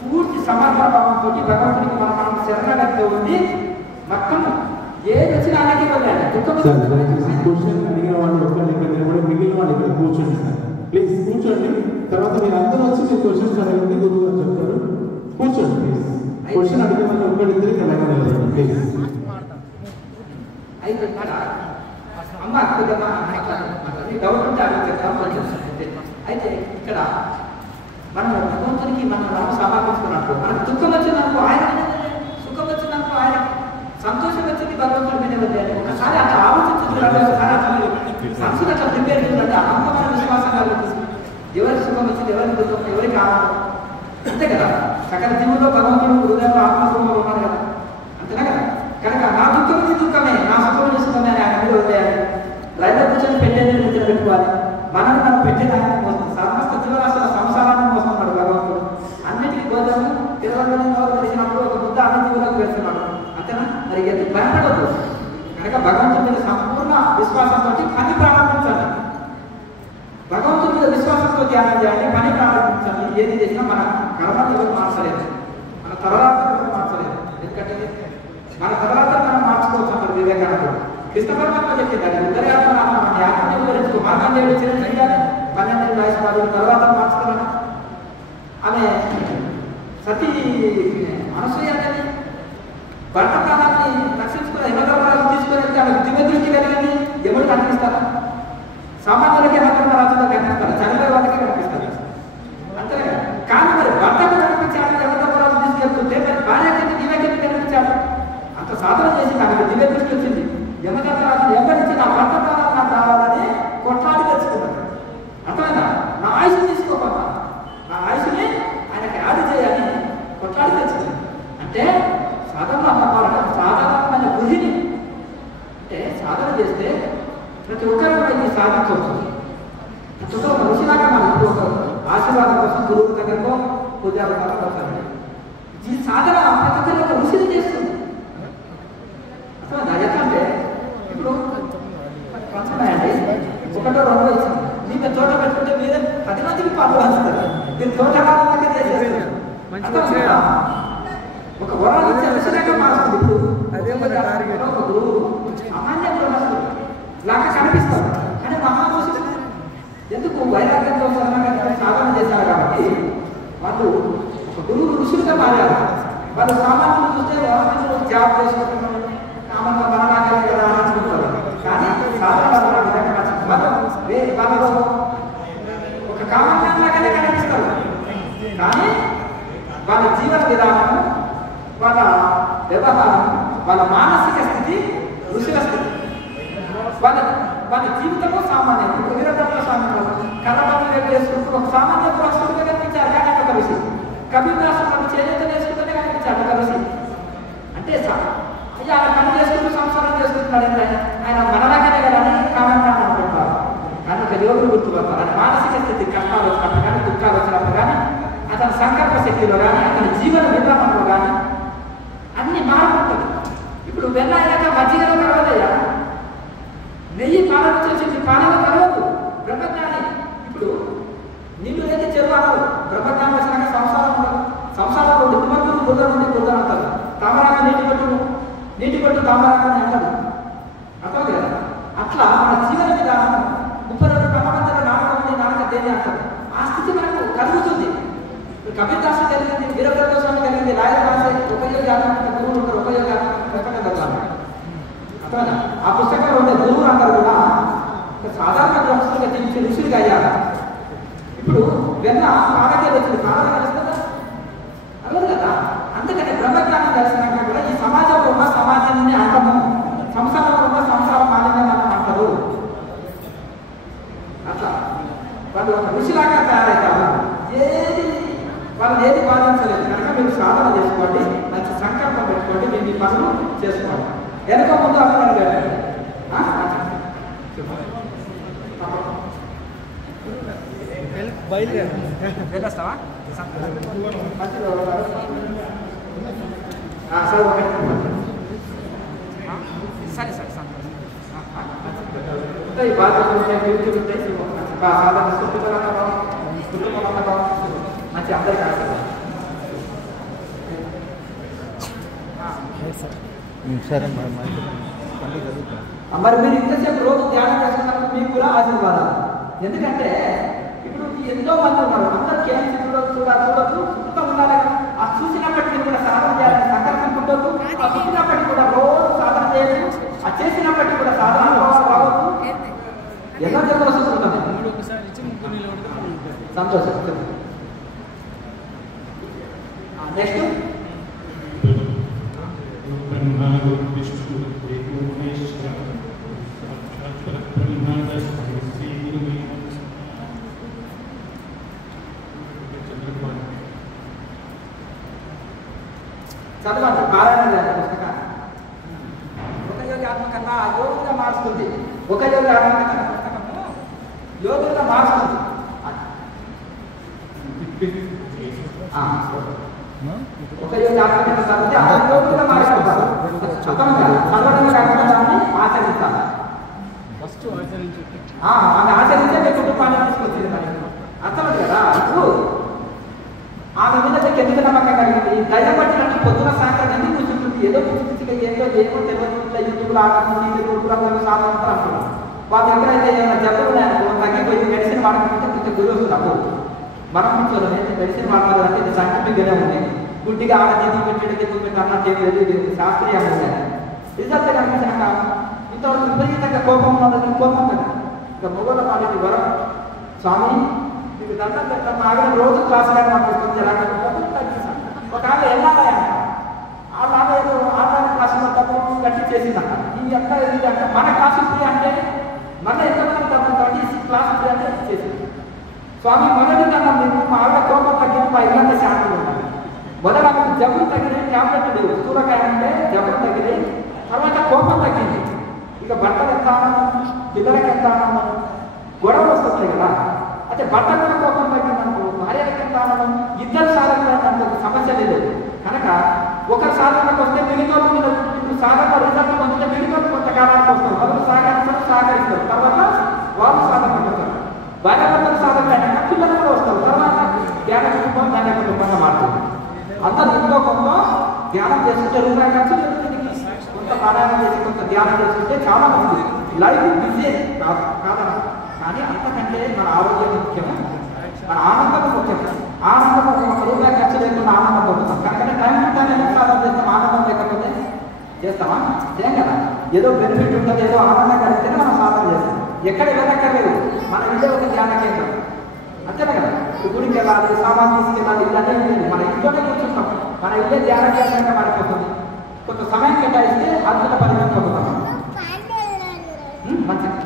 పూర్తి సమర్పణ భావంతో భగవంతునికి మనం శరణాగతితో ఉంది. మొత్తం ఏది వచ్చినా అలాగే వెళ్ళాలి. క్వశ్చన్ అడిగిన వాళ్ళు ఒక్కరు ఇక్కడ నిలబడి మిగిలిన వాళ్ళు ఇక్కడ కూర్చోండి సార్, ప్లీజ్ కూర్చోండి. తర్వాత మీరు అందరూ వచ్చి మీరు క్వశ్చన్స్ అడగండి, గురువు గారు చెప్తారు. కూర్చోండి ప్లీజ్. క్వశ్చన్ అడిగే వాళ్ళు ఒక్కరిద్దరికి అలాగే నిలబడండి ప్లీజ్. అయితే ఇక్కడ అమ్మ అక్కడమ్మా డౌట్ ఉంటే అడుగుతాం. అయితే ఇక్కడ మనం భగవంతునికి మనం సమర్పించుకున్నట్టు మనకు దుఃఖం వచ్చినప్పుడు ఆయన, సుఖం వచ్చినప్పుడు ఆయన, సంతోషం వచ్చింది భగవంతుడి మీద వదిలేయాలి. ఒకసారి అట్లా ఆలోచించుకుంటే మనసుకు అట్లా ప్రిపేర్ చేయాలంటే అనంతమైన విశ్వాసం కలుగుతుంది. ఎవరికి సుఖం వచ్చింది, ఎవరికి దుఃఖం, ఎవరికి ఆనందం, అంతే కదా. సకల జీవుల్లో భగవంతుడు హృదయంలో ఆత్మస్వరూపంలో ఉన్నాడు కదా, అంతేనా కదా. కనుక నా దుఃఖం నీ దుఃఖమే, నా సుఖం నీ సుఖమే అని ఆయన మీద వదిలేయాలి. రైల్లో కూర్చొని పెట్టేది నిద్ర పెట్టుకోవాలి. మనల్ని మనం పెట్టేదాన్ని మోసం, సమస్త జీవరాశుల సంసారాన్ని మోసన్నాడు భగవంతుడు. అన్నిటికీ గోదాము 20 తెలిసినప్పుడు ఒక ముద్ద అన్ని జీవులకు వేస్తున్నాడు, అంతేనా. మరి ఎందుకు భయపడవద్దు. కనుక భగవంతుడి మీద సంపూర్ణ విశ్వాసంతో పని ప్రారంభించాలి. భగవంతుడి మీద విశ్వాసంతో ధ్యానం చేయాలి, పని ప్రారంభించాలి. ఏది చేసినా మన కర్మను ఎవరు మార్చలేదు, మన తలరాత్రులు మార్చలేదు. ఎందుకంటే మన తలరాత్రులు మనం మార్చుకోవచ్చు అంటారు వివేకానందుడు. కృష్ణ పరమాత్మ చెప్పింది అది ఉత్తరాత్మ మన ఆత్మని వివరించుకో. మార్కండేయుడు చిరంజీవి 12 వయసు తర్వాత మార్చుకున్నాను. ఆమె సతీ అనసూయ అనేది భర్త ప్రాణాన్ని రక్షించుకుని యమధర్మరాజు తీసుకుని ఆమెకు దివ్య దృష్టి కలిగింది. ఎవరు కనిపిస్తారా? సామాన్యులకే యమధర్మరాజుగా కనిపిస్తారు, చనిపోయే వాళ్ళకే కనిపిస్తారు, అంతే. కానీ మరి భర్తకు కనిపించాలి యమధర్మరాజు తీసుకెళ్తుంటే మరి భార్యకి దివ్యకి కనిపించాలి. అంత సాధన చేసి ఆమెకు దివ్య దృష్టి వచ్చింది. యమధర్మరాజు ఎవరించి నా భర్త ప్రాణాలు నాకు కావాలని కొట్లాడి తెచ్చుకున్నాడు. అర్థమైనా? నా ఆయుష్ తీసుకోకుండా నా ఆయుష్ని ఆయనకి యాడ్ చేయాలి కొట్లాడి తెచ్చుకున్నాడు. అంటే సాధన అవ్వాలంటే సాధారణమైన గృహిణి అంటే సాధన చేస్తే ప్రతి ఒక్కరు కూడా ఇది సాధించవచ్చు. ప్రతి ఒక్క ఋషిలాగా మనం ఇప్పుడు ఒక ఆశీర్వాదం కోసం గురువు దగ్గరకో పూజాల కోసం ఈ సాధన ప్రతి ఒక్కరు ఒక ఋషిని చేస్తుంది. అసలు ఎట్లా అంటే ఇప్పుడు పంచమాయండి, 1 2 ఇచ్చాం. మీకు తోట పెట్టుకుంటే మీరే 10 మందికి పాలు వస్తారు. మీరు తోటగా చేసేస్తారు. ఒక వరాలు ఇచ్చే ఋషిలాగా మారుతుంది. ఇప్పుడు ఒక గురువు అమాన్య బ్రహ్మస్తుడు లాగా కనిపిస్తారు, కానీ మహాపురుషుడు ఎందుకు వైరాగ్యంతో సాధన చేశారు కాబట్టి వాళ్ళు ఒక గురువు ఋషులుగా మారారు. వాళ్ళు సామాన్యులు చూస్తే జాబ్ చేసుకుంటున్నారు, కామన్గా మనలాగే కదా అనుకుంటారు. కానీ సాధన వాళ్ళలో ఒక కామన్లాగానే కనిపిస్తారు. కానీ వాళ్ళ జీవన విధానము, వాళ్ళ వ్యవహారం, వాళ్ళ మానసిక స్థితి ఋషుల స్థితి. వాళ్ళ జీవితంలో సామాన్యం. ఇప్పుడు వీరభద్ర స్వామి కర్రబంధు చేసుకుంటూ ఒక సామాన్య పురస్తుడిగా కనిపించారు, కానీ ఒక ఋషి. కబీర్దాసు చేనేత నేర్చుకుంటూనే కనిపించారు ఒక ఋషి. అంటే ఆయన పని చేసుకుంటూ సంసారం చేసుకుంటున్నాడు. ఆయన మనలాగానే కదా అని కామన్గా అనుకుంటారు. కానీ ఒక యోగులు గుర్తుపడతారు. ఆయన మానసిక స్థితి కష్టాలు వచ్చినప్పుడు కానీ, దుఃఖాలు వచ్చినప్పుడు కానీ, అతని సంకల్ప శక్తిలో కానీ, అతని జీవన విధానంలో కానీ అన్ని మారుతుంటుంది. ఇప్పుడు వెన్న అయ్యాక మజ్జిగలో కలవదయ్యా, నెయ్యి పాలలో చేసింది పాలలో కలవదు. బ్రహ్మజ్ఞాని ఇప్పుడు నీళ్ళు ఏది చెరువు బ్రహ్మజ్ఞానం వచ్చినాక సంసారంలో నిమ్మకులు బుద్ధ నుండి బుద్ధ అంటారు. తామరాక నీటి పట్టు తామరాకని అంటారు, అర్థం కదా. అట్లా మన జీవన విధానం 32 ప్రపంచంలో నాలుక దేని అంటారు. ఆ స్థితి మనకు కలుగుతుంది. కబీర్దాసు కలిగింది, వీరభద్ర స్వామి కలిగింది, రాయల రాసే ఉపయోగ గురువులు ఉంటారు, ఉపయోగ పుస్తకం చదవాలి. అర్థమైనా? ఆ పుస్తకంలో ఉండే గురువులు అందరూ కూడా సాధారణ గ్రహస్తులుగా జీవించే ఋషులుగా అయ్యారు. ఇప్పుడు వెన్న పాలకే వచ్చింది, పాలన కలుస్తుందా? అవ్వదు కదా. అందుకని బ్రహ్మజ్ఞానం దర్శనంగా కూడా ఈ సమాజంలో ఉన్న సమాజాన్ని అంటము, సంసారంలో ఉన్న సంసార మాలిన్యం అని అంటారు. అట్లా వాళ్ళు ఒక ఋషిలాగా తయారవుతారు. వాళ్ళని ఏది బాధించలేదు. కనుక మీరు సాధన చేసుకోండి, మంచి సంకల్పం పెట్టుకోండి, మీరు మీ పనులు చేసుకోండి. వెనక ముందు అర్థం వెళ్ళొస్తావా సరే సరే సంతోషం ఈ బాధ్యతలు సాధారణ కుటుంబంలో మంచి అందరికీ మరి మీరు ఇంతసేపు రోజు ధ్యానం చేస్తున్నప్పుడు మీకు కూడా ఆశీర్వాదాలు. ఎందుకంటే ఇప్పుడు ఎంతో మంది ఉన్నారు, అందరూ కేవలం చూడొచ్చు సుఖంగా ఉండాలి. ఆ చూసినప్పటికీ కూడా సాధన చేయాలని సంకల్పం ఉండొద్దు. ఆ చూసినప్పటికీ కూడా రోజు సాధన చేయొచ్చు. ఆ చేసినప్పటికీ కూడా సాధన రావచ్చు. ఎన్నో జన్మల వస్తుంది. సంతోషం. నెక్స్ట్ చదవండి పారాయణ చేయాలి పుస్తకాన్ని. ఒక యోగి ఆత్మకన్నా యోగులుగా మారుస్తుంది. ఒక యోగి ఆత్మకన్నా పుస్తకము యోగులుగా మారుస్తుంది. ఒక యోగి ఆత్మకన్నా చదివితే ఆ యోగులుగా మారుతుంటారు. చదవడం కాకుండా దాన్ని ఆచరించాలి. ఆమె ఆచరించే మీ కుటుంబాన్ని తీసుకొచ్చింది. అర్థమైంది కదా. ఇప్పుడు ఆమె మీద మీకు ఎందుకు నమ్మకం కలిగింది? దయ పట్టినట్టు పొద్దున సాయంత్రం ఎందుకు కూర్చుంటుంది? ఏదో పిచ్చిగా ఏదో తెలియదు యూట్యూబ్లో ఆడుతుంది గురుకులంలో సాధన అంటున్నారు. వాళ్ళు ఎక్కడైతే ఏమైనా జబ్బులు ఉన్నాయనుకో తగ్గిపోయి మెడిసిన్ వాడుకుంటే కొంచెం గురి వస్తుంది. అప్పుడు మనం కూర్చోదు మెడిసిన్ వాడాలంటే ఇది సైంటిఫిక్గానే ఉంది. గుడ్డిగా ఆడ దిగు పెట్టి అన్నట్టు ఏం లేదు. ఇది శాస్త్రీయంగా ఉంది. రిజల్ట్ కనిపించాక ఇంతవరకు విపరీతంగా కోపం ఉన్నది. కోపం కదా ఇక మొగోళ్ళ వాళ్ళకి వరం స్వామి మీకు దండం పెట్టాము. ఆగిన రోజు క్లాస్ కానీ మాకు ఎలాగ తగ్గిస్తాను. ఒక ఆమె వెళ్ళాలంట వాళ్ళ ఏదో ఆన్లైన్ క్లాసులో తప్పు గట్టి చేసిందంట. ఈ ఎంత ఇదంటే మన క్లాసు ఫ్రీ అంటే మన ఎంతమంది తప్పు తగ్గి క్లాస్ ఫ్రీ అంటే చేసింది. స్వామి మొదటి కన్నా మీకు మా ఆవిడ కోపం తగ్గింది, మా ఇల్లంతా శాంతిగా ఉండాలి. మొదట ఆమెకు జబ్బులు తగ్గినాయి, ట్యాబ్లెట్ లేవు. స్థూలకాయ అంటే జబ్బులు తగ్గినాయి, తర్వాత కోపం తగ్గింది. ఇక భర్తలు ఎంత ఆనందం, పిల్లలకి ఎంత ఆనందం, గొడవలు వస్తున్నాయి కదా. అంటే భర్త కూడా కోపం తగ్గిందనుకో, భార్యలకి ఎంత ఆనందం, ఇద్దరు సాధనకు సమస్య లేదు. కనుక ఒకరు సాధనకు వస్తే మిగతా ఇప్పుడు సాధన రిజల్ట్ పొందితే మిగతా కొంతకాలానికి వస్తారు. మొదలు సహకరిస్తారు, తర్వాత వాళ్ళు సాధన పొందుతారు. భార్యాభర్తలు సాధన అయినాక పిల్లలు కూడా వస్తారు. తర్వాత ధ్యాన కుటుంబం ధ్యాన కుటుంబంగా మారుతుంది. అందరూ ఇంట్లో కొంత ధ్యానం చేసుకుంటే రూపాయి ఖర్చు కొంత ప్రాణాయామం చేసి కొంత ధ్యానం చేసుకుంటే చాలా మంది లైఫ్ బిజీ కాదన్న. కానీ అంతకంటే మన ఆరోగ్యం ముఖ్యం, మన ఆనందం ముఖ్యం. ఆనందం ఒక రూపాయి ఖర్చు లేకుండా ఆనందం పొందుతాం. కనుక టైం టు టైం ఎందుకు సాధన చేస్తాం? ఆనందం లేకపోతే చేస్తామా? చేయం కదా. ఏదో బెనిఫిట్ ఉంటుంది, ఏదో ఆనందం కలిగితేనే మనం సాధన చేస్తాం. ఎక్కడ వెళ్ళక్కర్లేదు, మన ఇల్లే ఒక ధ్యాన కేంద్రం. అంతేనా కదా. గుడికి వెళ్ళాలి, సామాన్ తీసుకెళ్ళాలి, ఇల్లనే లేదు. మన ఇంట్లోనే కూర్చుంటాం. మన ఇల్లే ధ్యాన కేంద్రంగా మారిపోతుంది. కొంత సమయం కేటాయిస్తే అద్భుత పరిణామం పొందుతాం. మంచిది.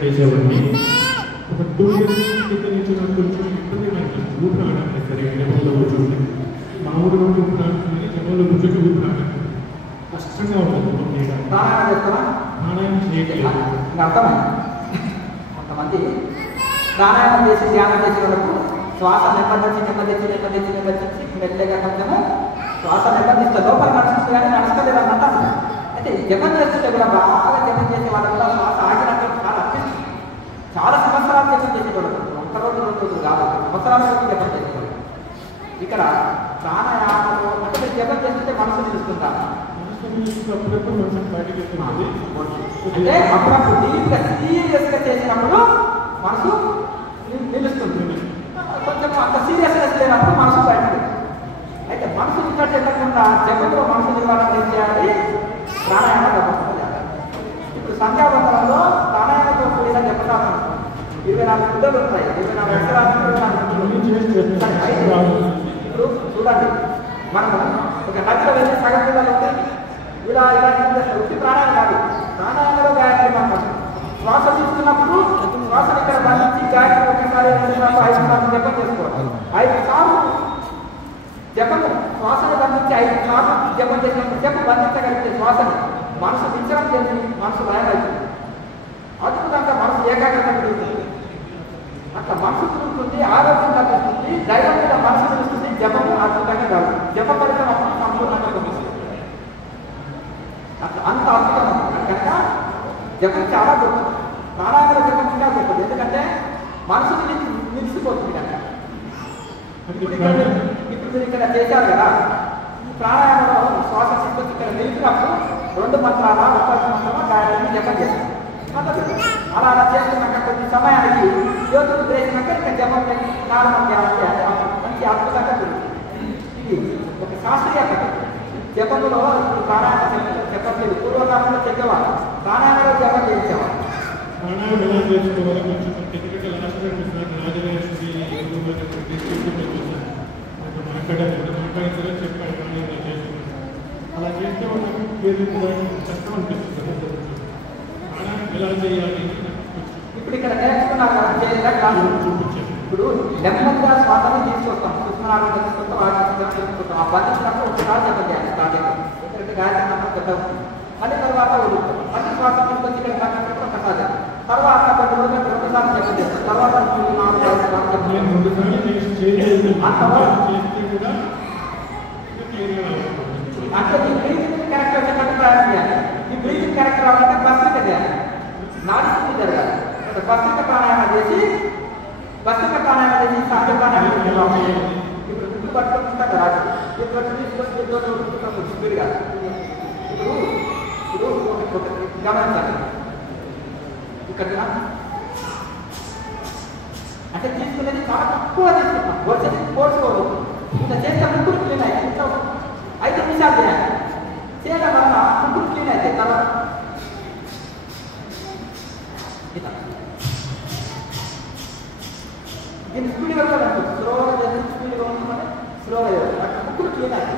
చేసేవాడిని ఒక 2 years కింద నుంచి నాకు కొంచెం ఇబ్బంది అనిపిస్తుంది. ఊపిరాడలేదు సరిగా జనంలో కూర్చుంటే. మామూలుగా ఊపిరాడుతుంది, జనంలో కూర్చొని ఊపిరాడలేదు కష్టంగా ఉంటుంది. ప్రాణాయామం చేయట్లేదు. అర్థమైంది. కొంతమంది ప్రాణాయామం చేసి ధ్యానం చేసే వాళ్ళకు శ్వాస నెమ్మదించి మెల్లగా కొంచెము శ్వాస నెమ్మదిస్తారు. లోపల నడుస్తుంది కానీ నడుస్తలేదు అన్నట్టు అంటారు. అయితే జపం చేస్తుంటే కూడా బాగా జపం చేసే వాళ్ళ కూడా శ్వాస ఆగినట్టు చాలా అనిపిస్తుంది. చాలా సంవత్సరాలు జపం చేసేవాళ్ళు, ఒక్క రోజు 2 రోజులు కాదు, సంవత్సరాల వరకు జపం చేసేవాళ్ళు. ఇక్కడ ప్రాణాయామంలో అంటే మీరు జపం చేస్తుంటే మనసు నిలుస్తుందా? అప్పుడప్పుడు మనసు బయటకు వెళ్తుంది. అంటే అప్పుడప్పుడు డీప్గా సీరియస్గా చేసినప్పుడు మనసు నిలుస్తుంది. కొంచెం అంత సీరియస్నెస్ లేనప్పుడు మనసు బయటకు. అయితే మనసు ఇక్కడ వెళ్ళకుండా జపంలో మనసు నిలవాలని ఏం చేయాలి? ప్రాణాయామ జపం చేయాలి. ఇప్పుడు సంఖ్యాబంధంలో ప్రాణాయామంతో కూడిన జపసాధన 24 గుడ్డలు ఉంటాయి. 24 అక్షరాలు. ఇప్పుడు చూడండి, మనము ఒక నదిలో వెళ్ళి సగం పిల్లలు ఉంటాయి. ఇలా వృత్తి ప్రాణాయామం కాదు. ప్రాణాయామంలో గాయత్రి మంత్రం శ్వాస తీసుకున్నప్పుడు శ్వాస చేసినంతసేపు బంధించగలిగితే శ్వాసని మనసు విచరం చేసి మనసు లయమవుతుంది. అద్భుతంగా మనసు ఏకాగ్రత పెరుగుతుంది. అట్లా మనసు తిరుగుతుంది, ఆరోగ్యం తగ్గుతుంది, దైవం మీద మనసు తెలుస్తుంది. జపం అద్భుతంగా కాదు, జప ఫలితం అప్పుడు సంపూర్ణంగా లభిస్తుంది. అట్లా అంత అద్భుతం కనుక జపం చాలా గొప్పది. ప్రాణాయామ జపం ఇంకా గొప్పది, ఎందుకంటే మనసు నిలిచిపోతుంది కనుక. ఇప్పుడు మీరు ఇక్కడ చేశారు కదా, ఈ ప్రాణాయామంలో శ్వాస శక్తి ఇక్కడ నిలిపినప్పుడు 2 మంత్రాల ఒక్కొక్క మంత్రమా గాయాలని జపం చేస్తారు. అలా చేస్తున్నాక కొన్ని సమయానికి యోగులు చేసినాక ఇంకా జపం నార్మల్ మంచి అద్భుతంగా జరుగుతుంది. ఇది ఒక శాస్త్రీయ పద్ధతి. జపంలో ఇప్పుడు ప్రాణాయామ చెప్పట్లేదు, పూర్వకాలంలో చెప్పేవాళ్ళు ప్రాణాయామంలో జపం చేయించేవాళ్ళు. ప్రాణాయామం ఎలా చేసుకోవాలో కొంచెం ఎందుకంటే లాస్ట్ రాజరాజేశ్వరి మాట్లాడారు చెప్పాడు ప్రాణాయామం చేసుకున్నాను. అలా చేస్తే వాళ్ళకి పేరు కష్టం అనిపిస్తుంది. ప్రాణాయామం ఎలా చేయాలి ఇప్పుడు ఇక్కడ నేర్చుకున్నారు చూపించారు. ఇప్పుడు నెమ్మదిగా శ్వాసని తీసుకొస్తాం, సుష్మనాలు తీసుకొస్తాం, తీసుకొస్తాం. ఆ బంధించినప్పుడు ఒకసారి జపం చేయాలి. స్టార్టింగ్ ఎందుకంటే గాయత్రి మంత్రం పెద్దది, మళ్ళీ తర్వాత వదులుతాం. మళ్ళీ శ్వాస తీసుకొచ్చి ఇక్కడ బంధించినప్పుడు ఒకసారి, తర్వాత కొన్ని రోజులు 2 సార్లు జపం చేస్తాం. తర్వాత 4-5 సార్లు జపం అంటే ఈ బ్రీతింగ్ క్యారెక్టర్ వచ్చేటట్టు ప్రయాణం చేయాలి. ఈ బ్రీతింగ్ క్యారెక్టర్ అవ్వాలంటే భస్త్రిక చేయాలి, నాడిస్థితి జరగాలి. భస్త్రిక ప్రాణాయామం చేసి సహజ ప్రాణాయామం ఇప్పుడు గుడ్డు పట్టుకుంటా కదా, స్పీడ్గా ఇప్పుడు గమనించాలి. ఇక్కడ అంటే తీసుకునేది చాలా తక్కువ తీసుకుంటాం, వచ్చేది పోడ్చుకోవడం. ఇంకా చేస్తే ముగ్గురు క్లీన్ అయితే 5 నిమిషాలు చేయాలి. చేయడం వల్ల ముగ్గురు క్లీన్ అయితే తర్వాత దీన్ని స్పీడ్గా వెళ్ళాలి, స్లోగా చేసి స్పీడ్గా ఉంటుందని స్లోగా చేయాలి. అక్కడ ముగ్గురు క్లీన్ అయితే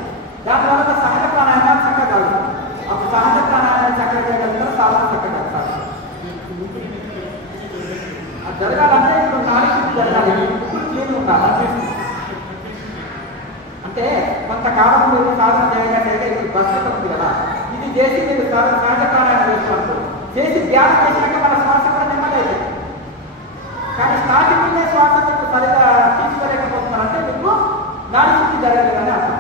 దానివల్ల సహజ ప్రాణాయామం చక్కగా కాదు. అప్పుడు సహజ ప్రాణాయామం చక్కగా చేయగలుగుతారు, సాధారణ చక్కగా కాదు. అది జరగాలంటే ఇప్పుడు నాలుగు జరగాలి, ముగ్గురు క్లీన్ ఉండాలి. అంటే కొంతకాలం మీరు సాధన చేయగా ఇప్పుడు భద్రత ఉంది కదా, ఇది చేసి మీరు సహజ ప్రాణాయామం చేస్తున్నారు. చేసి ధ్యానం చేసినాక మన శ్వాస కూడా నెమ్మది అవుతుంది. కానీ స్టార్టింగ్లో శ్వాస మీకు సరిగా తీసుకోలేకపోతున్నారంటే మీకు నాడి శుద్ధి జరగలేదని అర్థం.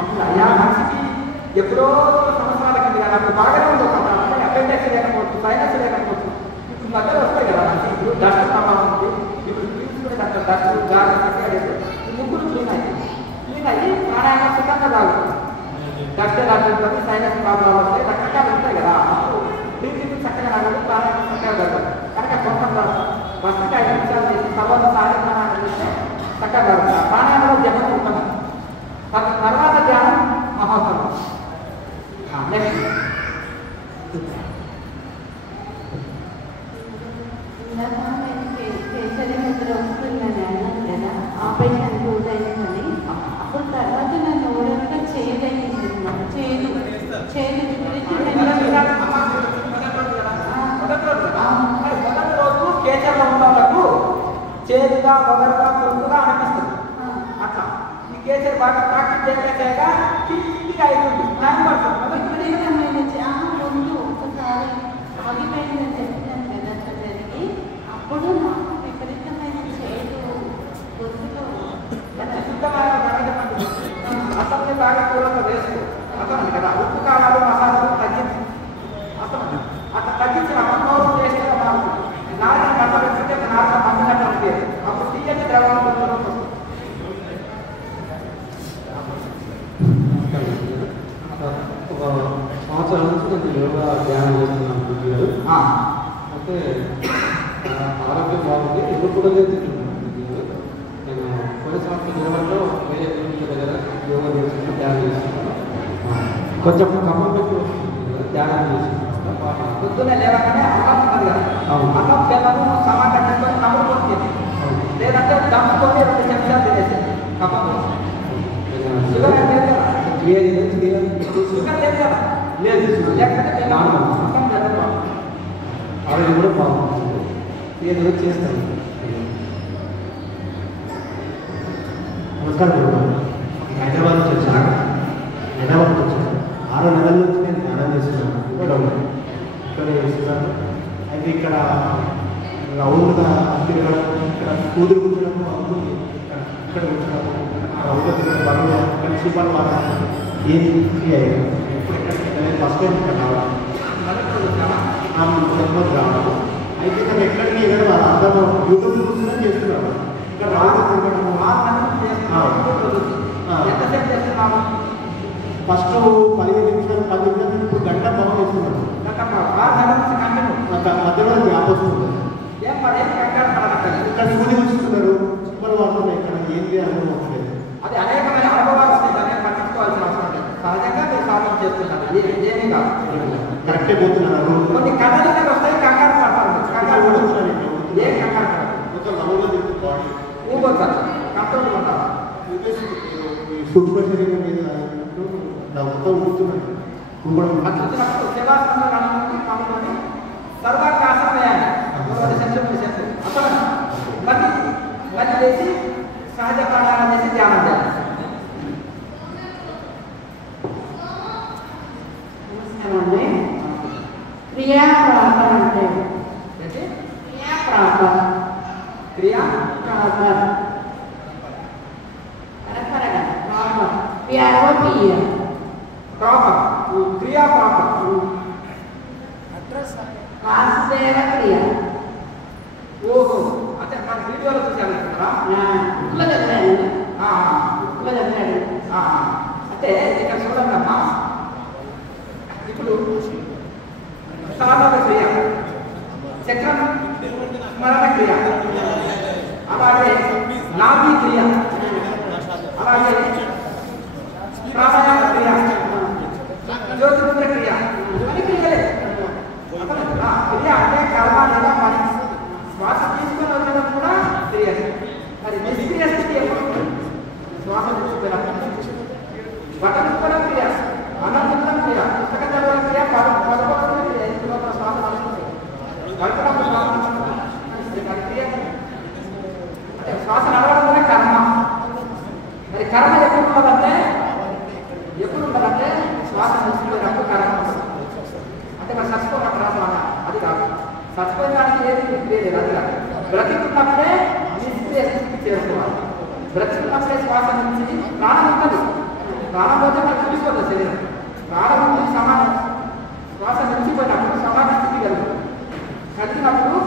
అప్పుడు అయ్యా మనిషికి ఎప్పుడో సంవత్సరాల కింద కానీ అప్పుడు బాగానే ఉంది, ఒక అపెండెక్స్ లేకపోవచ్చు, సైనస్ లేకపోవచ్చు. ఇప్పుడు మధ్యలో వస్తాయి కదా, ఇప్పుడు డస్ట్ ప్రభావం ఉంది. ఇప్పుడు తీసుకునే డస్ట్ గాలి చక్కగా ముగ్గురు క్లీన్ అయ్యి ప్రాణాయామం సుఖంగా తాగుతుంది. డస్ట్ రాకుండా సైనస్ ప్రాబ్లం వస్తాయి, రకరకాలు ఉంటాయి కదా. అప్పుడు బ్రీతింగ్ చక్కగా రాగదు, ప్రాణాయామం చక్కగా జరగదు. కనుక కొంత ఫస్ట్ 5 నిమిషాలు చేసి తర్వాత సారి ప్రాణాయామం చేస్తే చక్కగా జరుగుతుంది. ప్రాణాయామంలో జపం ఉత్తమం, తర్వాత ధ్యానం మహోత్తమం. నెక్స్ట్ ఆపరేషన్ పూర్తయిందని అప్పుడు తర్వాత నన్ను ఓడగా చేయగలిగింది. మొదటి రోజు కేచర్లో ఉన్న వాళ్ళకు చేదుగా మొదలుగా పొరుగుగా అనిపిస్తుంది. అట్లా ఈ కేచర్ బాగా ప్రాక్టీస్ చేయగా కిందిగా అయిపోతుంది, టైం పడుతుంది. ముందు ఒకసారి ఆగిపోయిందని చెప్పినాను కదా, అట్లా జరిగి అప్పుడు నాకు విపరీతమైన చేదు గొంతులో అసలు బాగా కూరలో వేసుకో అర్థం కదా. ఉప్పు కారాలు మసాలాలు తగ్గించి అట్లా తగ్గించిన నోరు టేస్ట్గా మారుతుంది. నాలుగు గంటలు పెట్టుకుంటే 4 మంది అనిపించేది. అప్పుడు తీయని ద్రవాలు ఒక సంవత్సరం నుంచి కొంచెం యోగా ధ్యానం చేస్తున్నాం పూర్తి గారు. అయితే ఆరోగ్యం బాగుంది, ఎప్పుడు కూడా తింటున్నాను. నేను కొన్ని సంవత్సరం యోగాలో వేరే దగ్గర యోగా చేస్తున్నాను, ధ్యానం చేస్తున్నాను. కొంచెం కమ్మం పెట్టి ధ్యానం చేస్తున్నాను. పొద్దున్నే లేవగానే అన్నం ఉన్నది కదా, అన్నం పిల్లలు సమాధానం చేసుకొని కమ్మలు కొట్టింది, లేదంటే దంపుకొని 2 నిమిషాలు తినేసింది కమ్మలు. షుగర్ లేదు కదా, షుగర్ లేదు కదా, లేదు లేకపోతే ఆరోగ్యం కూడా బాగుంటుంది. ఏదో చేస్తాను. నమస్కారం, హైదరాబాద్ నుంచి వచ్చాను. 6 నెలల నుంచి నేను ధ్యానం చేస్తున్నాను ఇక్కడ చేస్తున్నాను. అయితే ఇక్కడ రౌండ్గా తిరగడం, ఇక్కడ కూతురు కూర్చోడం అవుతుంది. ఇక్కడ కూర్చోడం రౌండ్గా తిరగడం వాళ్ళు ప్రిన్సిపల్ వాళ్ళ ఏం అయ్యారు. ఇప్పుడు నేను ఫస్ట్ టైం ఇక్కడ రావడం రావడం. అయితే ఇక్కడ ఎక్కడికి వెళ్ళడం వాళ్ళ అందరూ యూట్యూబ్ చూస్తున్నా చేస్తున్నారు. ఇక్కడ రౌండ్ తిరగడం ఫస్ట్ 15 నిమిషాలు 10 నిమిషాలు ఇప్పుడు గంట బాగా చేస్తున్నాను. మధ్యలో గ్యాప్ వస్తుంది. ఇక్కడ సూర్యుడు చూస్తున్నారు, చుక్కలు పడుతున్నాయి. ఇక్కడ ఏంటి అనుభవం వస్తలేదు. అది అనేకమైన అనుభవాలు వస్తాయి. దాన్ని పట్టించుకోవాల్సిన అవసరం లేదు. సహజంగా మీరు సాధన చేస్తున్నారు. ఏమీ కాదు. కరెక్టే పోతున్నారు. కొన్ని కథలు వస్తాయి. కంగారు పడతారు. కంగారు పడుతున్నారు. ఏం కంగారు పడతారు. ఊగొచ్చారు. కంట్రోల్ ఉంటారు. సూక్ష్మ శరీరం మీద మొత్తం ఊగుతున్నాడు. వచ్చినప్పుడు శివాసనంలో నడుముకి కమ్ముకొని సర్వాకాశం వేయాలి. అసలు మళ్ళీ చేసి సహజ ప్రాణాయామం చేసి ధ్యానం చేయాలి. నమస్కారం. క్రియాప్రాప అంటే క్రియాప్రాప క్రియాప్రాప క్రియా ప్రాపర్ వాసుదేవ క్రియ. ఓహో, అంటే మన వీడియోలో చూసాను కదా. అంటే ఇక్కడ చూడండి అమ్మా, ఇప్పుడు సాధన క్రియ, చక్రం స్మరణ క్రియ, అలాగే నాభి క్రియ, అలాగే ప్రాణాయామ క్రియ, జ్యోతిపుత్ర క్రియ, అన్ని క్రియలే. క్రియ అంటే కర్మ లేదా పని. శ్వాస తీసుకుని వెళ్ళడం కూడా క్రియ. మరి నిష్క్రియ స్థితి ఎప్పుడు? శ్వాస తీసుకుపోయినప్పుడు. బట్టలు కూడా క్రియ, అన్నం తినడం క్రియ, పుస్తకం చదవడం క్రియ, పదకొండు క్రియ. ఇందులో శ్వాస గడపడం క్రియ. అంటే శ్వాస నడవడం కూడా కర్మ. మరి కర్మ ఎప్పుడు ఉండాలంటే శ్వాస తీసుకుపోయినప్పుడు కర్మ ఉంటుంది. అంటే మరి చచ్చిపోయినప్పుడు రాసామన్నా అది కాదు. చచ్చిపోయిన దానికి ఏది క్రియ లేదు. అది కాదు. బ్రతికున్నప్పుడే నిష్క్రియ స్థితికి చేరుకోవాలి. బ్రతికున్నప్పుడే శ్వాస నుంచి ప్రాణం ఉంటుంది. ప్రాణం పోతే మనకు చూసుకోలేదు శరీరం. ప్రాణం నుంచి సమాధి, శ్వాస నిలిచిపోయినప్పుడు సమాధి స్థితి కలిగినప్పుడు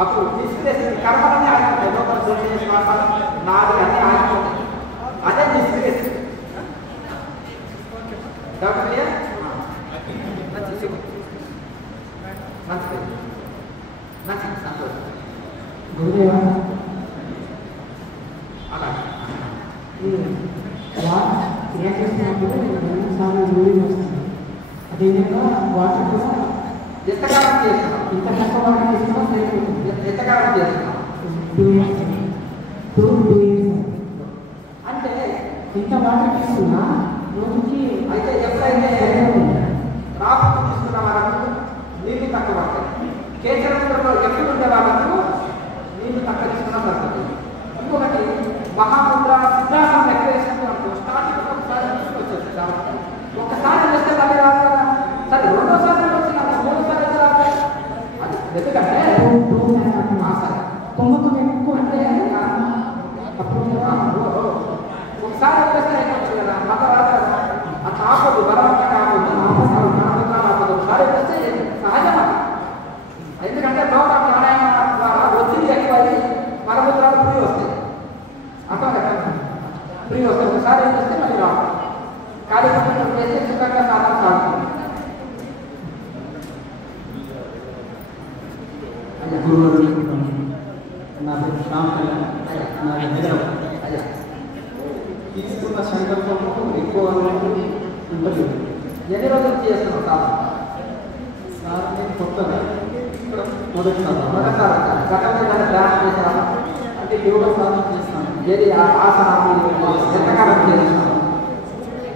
అప్పుడు నిష్క్రియ స్థితి. కర్మలన్నీ ఆగిపోతాయి. లోపల చూసే శ్వాస నాది అన్నీ ఆగిపోతాయి. అదే నిష్క్రియ స్థితి. గురుదేవ క్రియ చేస్తున్నప్పుడు చాలా యూరి వస్తుంది. అదేవిధంగా వాటర్ కూడా ఎంతకాలం చేస్తున్నాం? ఇంత కష్టపడి చేస్తున్నా సరిపోతుంది. ఎంతకాలం చేస్తున్నాం? 2 years. 2 years. అంటే ఇంత వాటర్ తీసుకున్నా రోజుకి అయితే ఎప్పుడైతే రాకుండా తీసుకున్న వాళ్ళకు నీళ్లు తక్కువ పడతాయి. కేచరంలో ఎప్పుడు ఉండే వాళ్ళకు నీళ్లు తక్కువ తీసుకున్నా పడుతుంది. ఇంకొకటి మహాముద్ర సిద్ధాంతం లెక్క వేసుకున్నప్పుడు స్టార్టింగ్ ఒకసారి తీసుకొచ్చేది కాబట్టి ఒక్కసారి వేస్తే మళ్ళీ రాదు కదా. సరే రెండోసారి వచ్చిన మూడోసారి అయితే రాదు. అది ఎందుకంటే సరే తొమ్మిది ఎక్కువ అంటే ఒకసారి వేస్తే అయిపోవచ్చు కదా. మళ్ళీ రాదు కదా. అట్లా ఆపదు, బలవంతంగా ఆపదు. ఒకసారి వేస్తే సహజం అది. ఎందుకంటే లోపల ప్రాణాయామం ద్వారా ఒత్తిడి ఎక్కువై మలమూత్రాలు ఫ్రీ వస్తాయి. అట్లా ఫ్రీ వస్తాయి. ఒకసారి ఏం చేస్తే మళ్ళీ రాదు. ఖాళీ పట్టినప్పుడు వేస్తే సుఖంగా సాధన సాగుతుంది. గురువులకు నా పేరు శ్యామ్ కళ్యాణ్. నా హైదరాబాద్. అదే తీసుకున్న సంకల్పం ఎక్కువ ఉంటుంది. ఎన్ని రోజులు చేస్తున్నాం సాధన? సార్ నేను కొత్తగా ఇక్కడ మొదటిసారి గతంలో ధ్యానం చేశాను. అంటే యోగా సాధన చేస్తాను. ఏది ఆసనాలు ఎంతకాలం చేస్తున్నాం?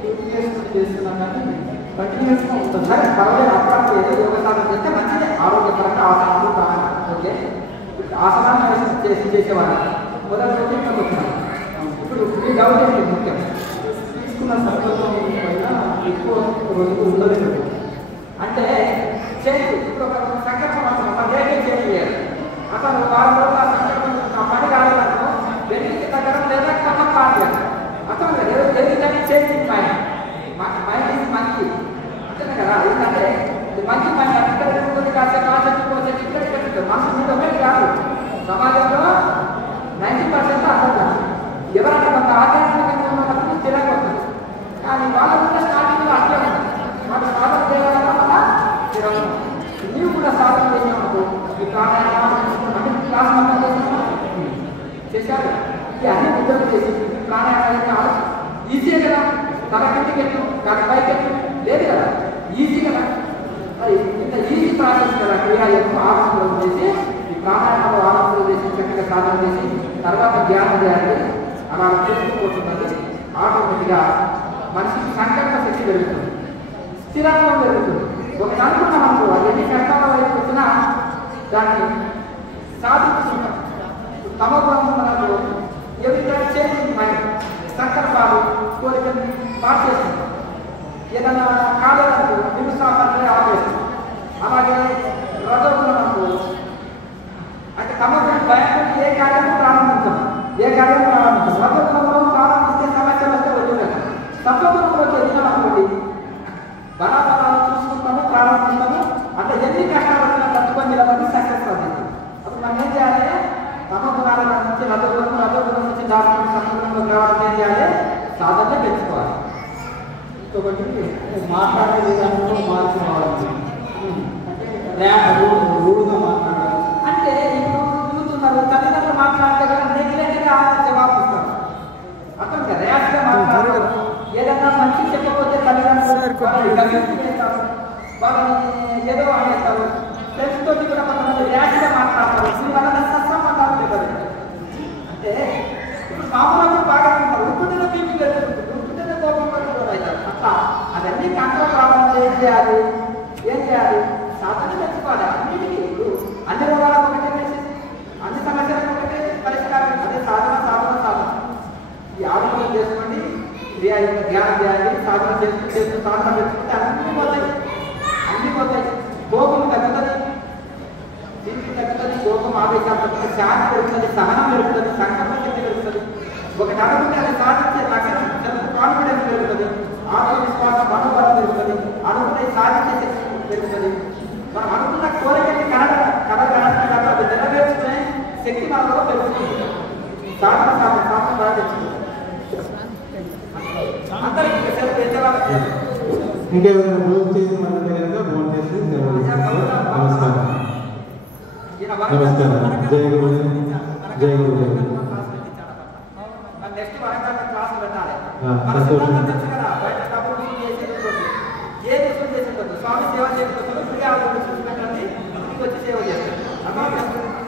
2 years చేస్తున్నా కానీ కంటిన్యూస్గా ఉంటుంది. సరే పర్వాలేదు. అప్పుడప్పుడు ఏదో యోగ సాధన చేస్తే మంచిది. ఆరోగ్యపరంగా ఆసనాలు ఓకే. ఆసనాలు చేసేవారు మొదటి రోజు వచ్చినాం. ఇప్పుడు ఈ డౌట్ ఏంటి ముఖ్యం? తీసుకున్న సంకల్పం పైన ఎక్కువ రోజులు ఉండలేదు. అంటే చేసి ఇప్పుడు ఒక సంకల్పం అసలు ఒక రేటే చేసి చేయాలి. అసలు వారం రోజులు ఆ సంకల్పం ఆ పని కాలేదనుకో వెంటికి తగ్గడం లేదా కొత్త పాడలేదు. అసలు ఏదైతే చేసి మైండ్ ఇది మంచి అంతేనే కదా. ఎందుకంటే మంచి మైండ్ అక్కడ ఉంటుంది కాసేపు ఆచరించుకోవచ్చు ఇక్కడ మనసు మీద ఒకటి కాదు. సమాజంలో 90% అర్థం ఎవరైనా కొంత ఆధ్యాత్మికంగా ఉన్నప్పుడు చిరాకు వస్తుంది. కానీ వాళ్ళ కూడా స్టార్టింగ్లో అట్లే ఉంటుంది. వాళ్ళు సాధన చేయాలన్నా మన చిరాకు. నీవు కూడా సాధన చేసినప్పుడు ఈ ప్రాణాయామం క్లాస్ మొత్తం చేశారు. ఈ అన్ని ముద్రలు చేసి ప్రాణాయామాలు ఈజీ కదా. తలకంటికి ఎట్టు కాక పైకి ఎట్టు లేదు కదా, ఈజీ కదా. మరి ఇంత ఈజీ ప్రాసెస్ కదా. క్రియాలకు ఆలోచనలు చేసి ఈ ప్రాణాయామాలు ఆలోచనలు చేసి చక్కగా సాధన చేసి తర్వాత ధ్యానం చేయాలి. అలా చేసుకుపోతున్నది ఆటోమేటిక్గా మనిషికి సంకల్ప శక్తి పెరుగుతుంది, స్థిరత్వం పెరుగుతుంది. ఒకటి అనుకున్నాం అనుకో అది ఎన్ని కష్టాల వైపు వచ్చినా దాన్ని సాధించుకుంటాం. తమకు ఎవరికైనా చేంజింగ్ మైండ్ సంకల్పాలు కోరికలు మార్చేస్తున్నాం. ఏదైనా కాలేదనుకో నిరుత్సాహాన్ని ఆపేస్తాం. అలాగే రజోగుణమనుకో అంటే తమకు భయం ఏ కార్యము ప్రారంభించాం, ఏ కార్యం ప్రారంభించాం. రజోగుణంలో ప్రారంభిస్తే సమస్యలు వస్తే వదిలేదు. సత్వగుణంలోకి ఎదిగినామనుకోండి బలాబలాలు చూసుకుంటాము, ప్రారంభిస్తాము. అంటే ఎన్ని కష్టాలు వచ్చినా తట్టుకొని నిలబడి సక్సెస్ అవుతుంది. అప్పుడు మనం ఏం చేయాలి? తమ గుణాల నుంచి రజోగుణం నుంచి దాటుకుని సత్వగుణంలో కావాలని ఏం చేయాలి? సాధన పెంచుకోవాలి. ఇంకొకటి మాట్లాడే విధానంలో మార్పు రావాలి. రూడ్గా మాట్లాడాలి. అంటే ఇప్పుడు చూస్తున్నారు తల్లిదండ్రులు మాట్లాడితే కదా నెగ్లెక్ట్గా జవాబు ఇస్తారు. అర్థం కదా, ర్యాష్గా మాట్లాడతారు. ఏదన్నా మంచి చెప్పకపోతే తల్లిదండ్రులు వేస్తారు, వాళ్ళని ఏదో అనేస్తారు. ఫ్రెండ్స్ తోటి కూడా కొంతమంది ర్యాష్గా మాట్లాడతారు. దీనివల్ల సత్సంబంధాలు లేవు. అంటే ఇప్పుడు మామూలుగా బాగా ఉంటారు, ఉప్పుటిన పీపీ పెరుగుతుంది, ఉప్పుటిన కోపం పడుతుంది అట్లా. అవన్నీ కంట్రోల్ రావాలంటే ఏం చేయాలి? సాధన తెచ్చుకోవాలి. అన్నిటికీ అన్ని రోగాలకు ఒకటే మెసేజ్, అన్ని సమస్యలకు ఒకటే పరిష్కారం. అదే సాధన. ఈ ఆలోచన చేసుకోండి, ధ్యానం చేయాలి, సాధన చేస్తూ సాధన తెచ్చుకుంటే అన్ని పోతాయి. కోపం తగ్గుతుంది, తీర్పు తగ్గుతుంది, కోపం ఆవేశాలు తగ్గుతుంది, శాంతి పెరుగుతుంది, సహనం పెరుగుతుంది, సంకల్ప శక్తి పెరుగుతుంది. ఒకటి అనుకుంటే అది సాధించే లక్షణం సెల్ఫ్ కాన్ఫిడెన్స్ పెరుగుతుంది, ఆత్మవిశ్వాసం మనోబలం పెరుగుతుంది, అనుకునే సాధించే శక్తి పెరుగుతుంది. మనం అనుకున్న కోరికని కడగడానికి అది నెరవేర్చుకునే శక్తి మనలో పెరుగుతుంది. సాధన బాగా తెచ్చుకుంటుంది. అందరికీ ఇంకెవరైనా భోజనం చేసి మనకి కనుక భోజనం చేసి నమస్కారం. జయ గురుదేవ్. నెక్స్ట్ వరంగల్ క్లాస్ పెట్టాలి. సంతోషం. ఏ విషయం చేసేటప్పుడు స్వామి సేవ చేసేటప్పుడు ఫ్రీగా చూసినట్టు ఇంటికి వచ్చి సేవ చేస్తారు.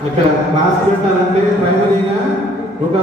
ఇక్కడ క్లాస్ పెట్టాలంటే ప్రైమరీగా ఒక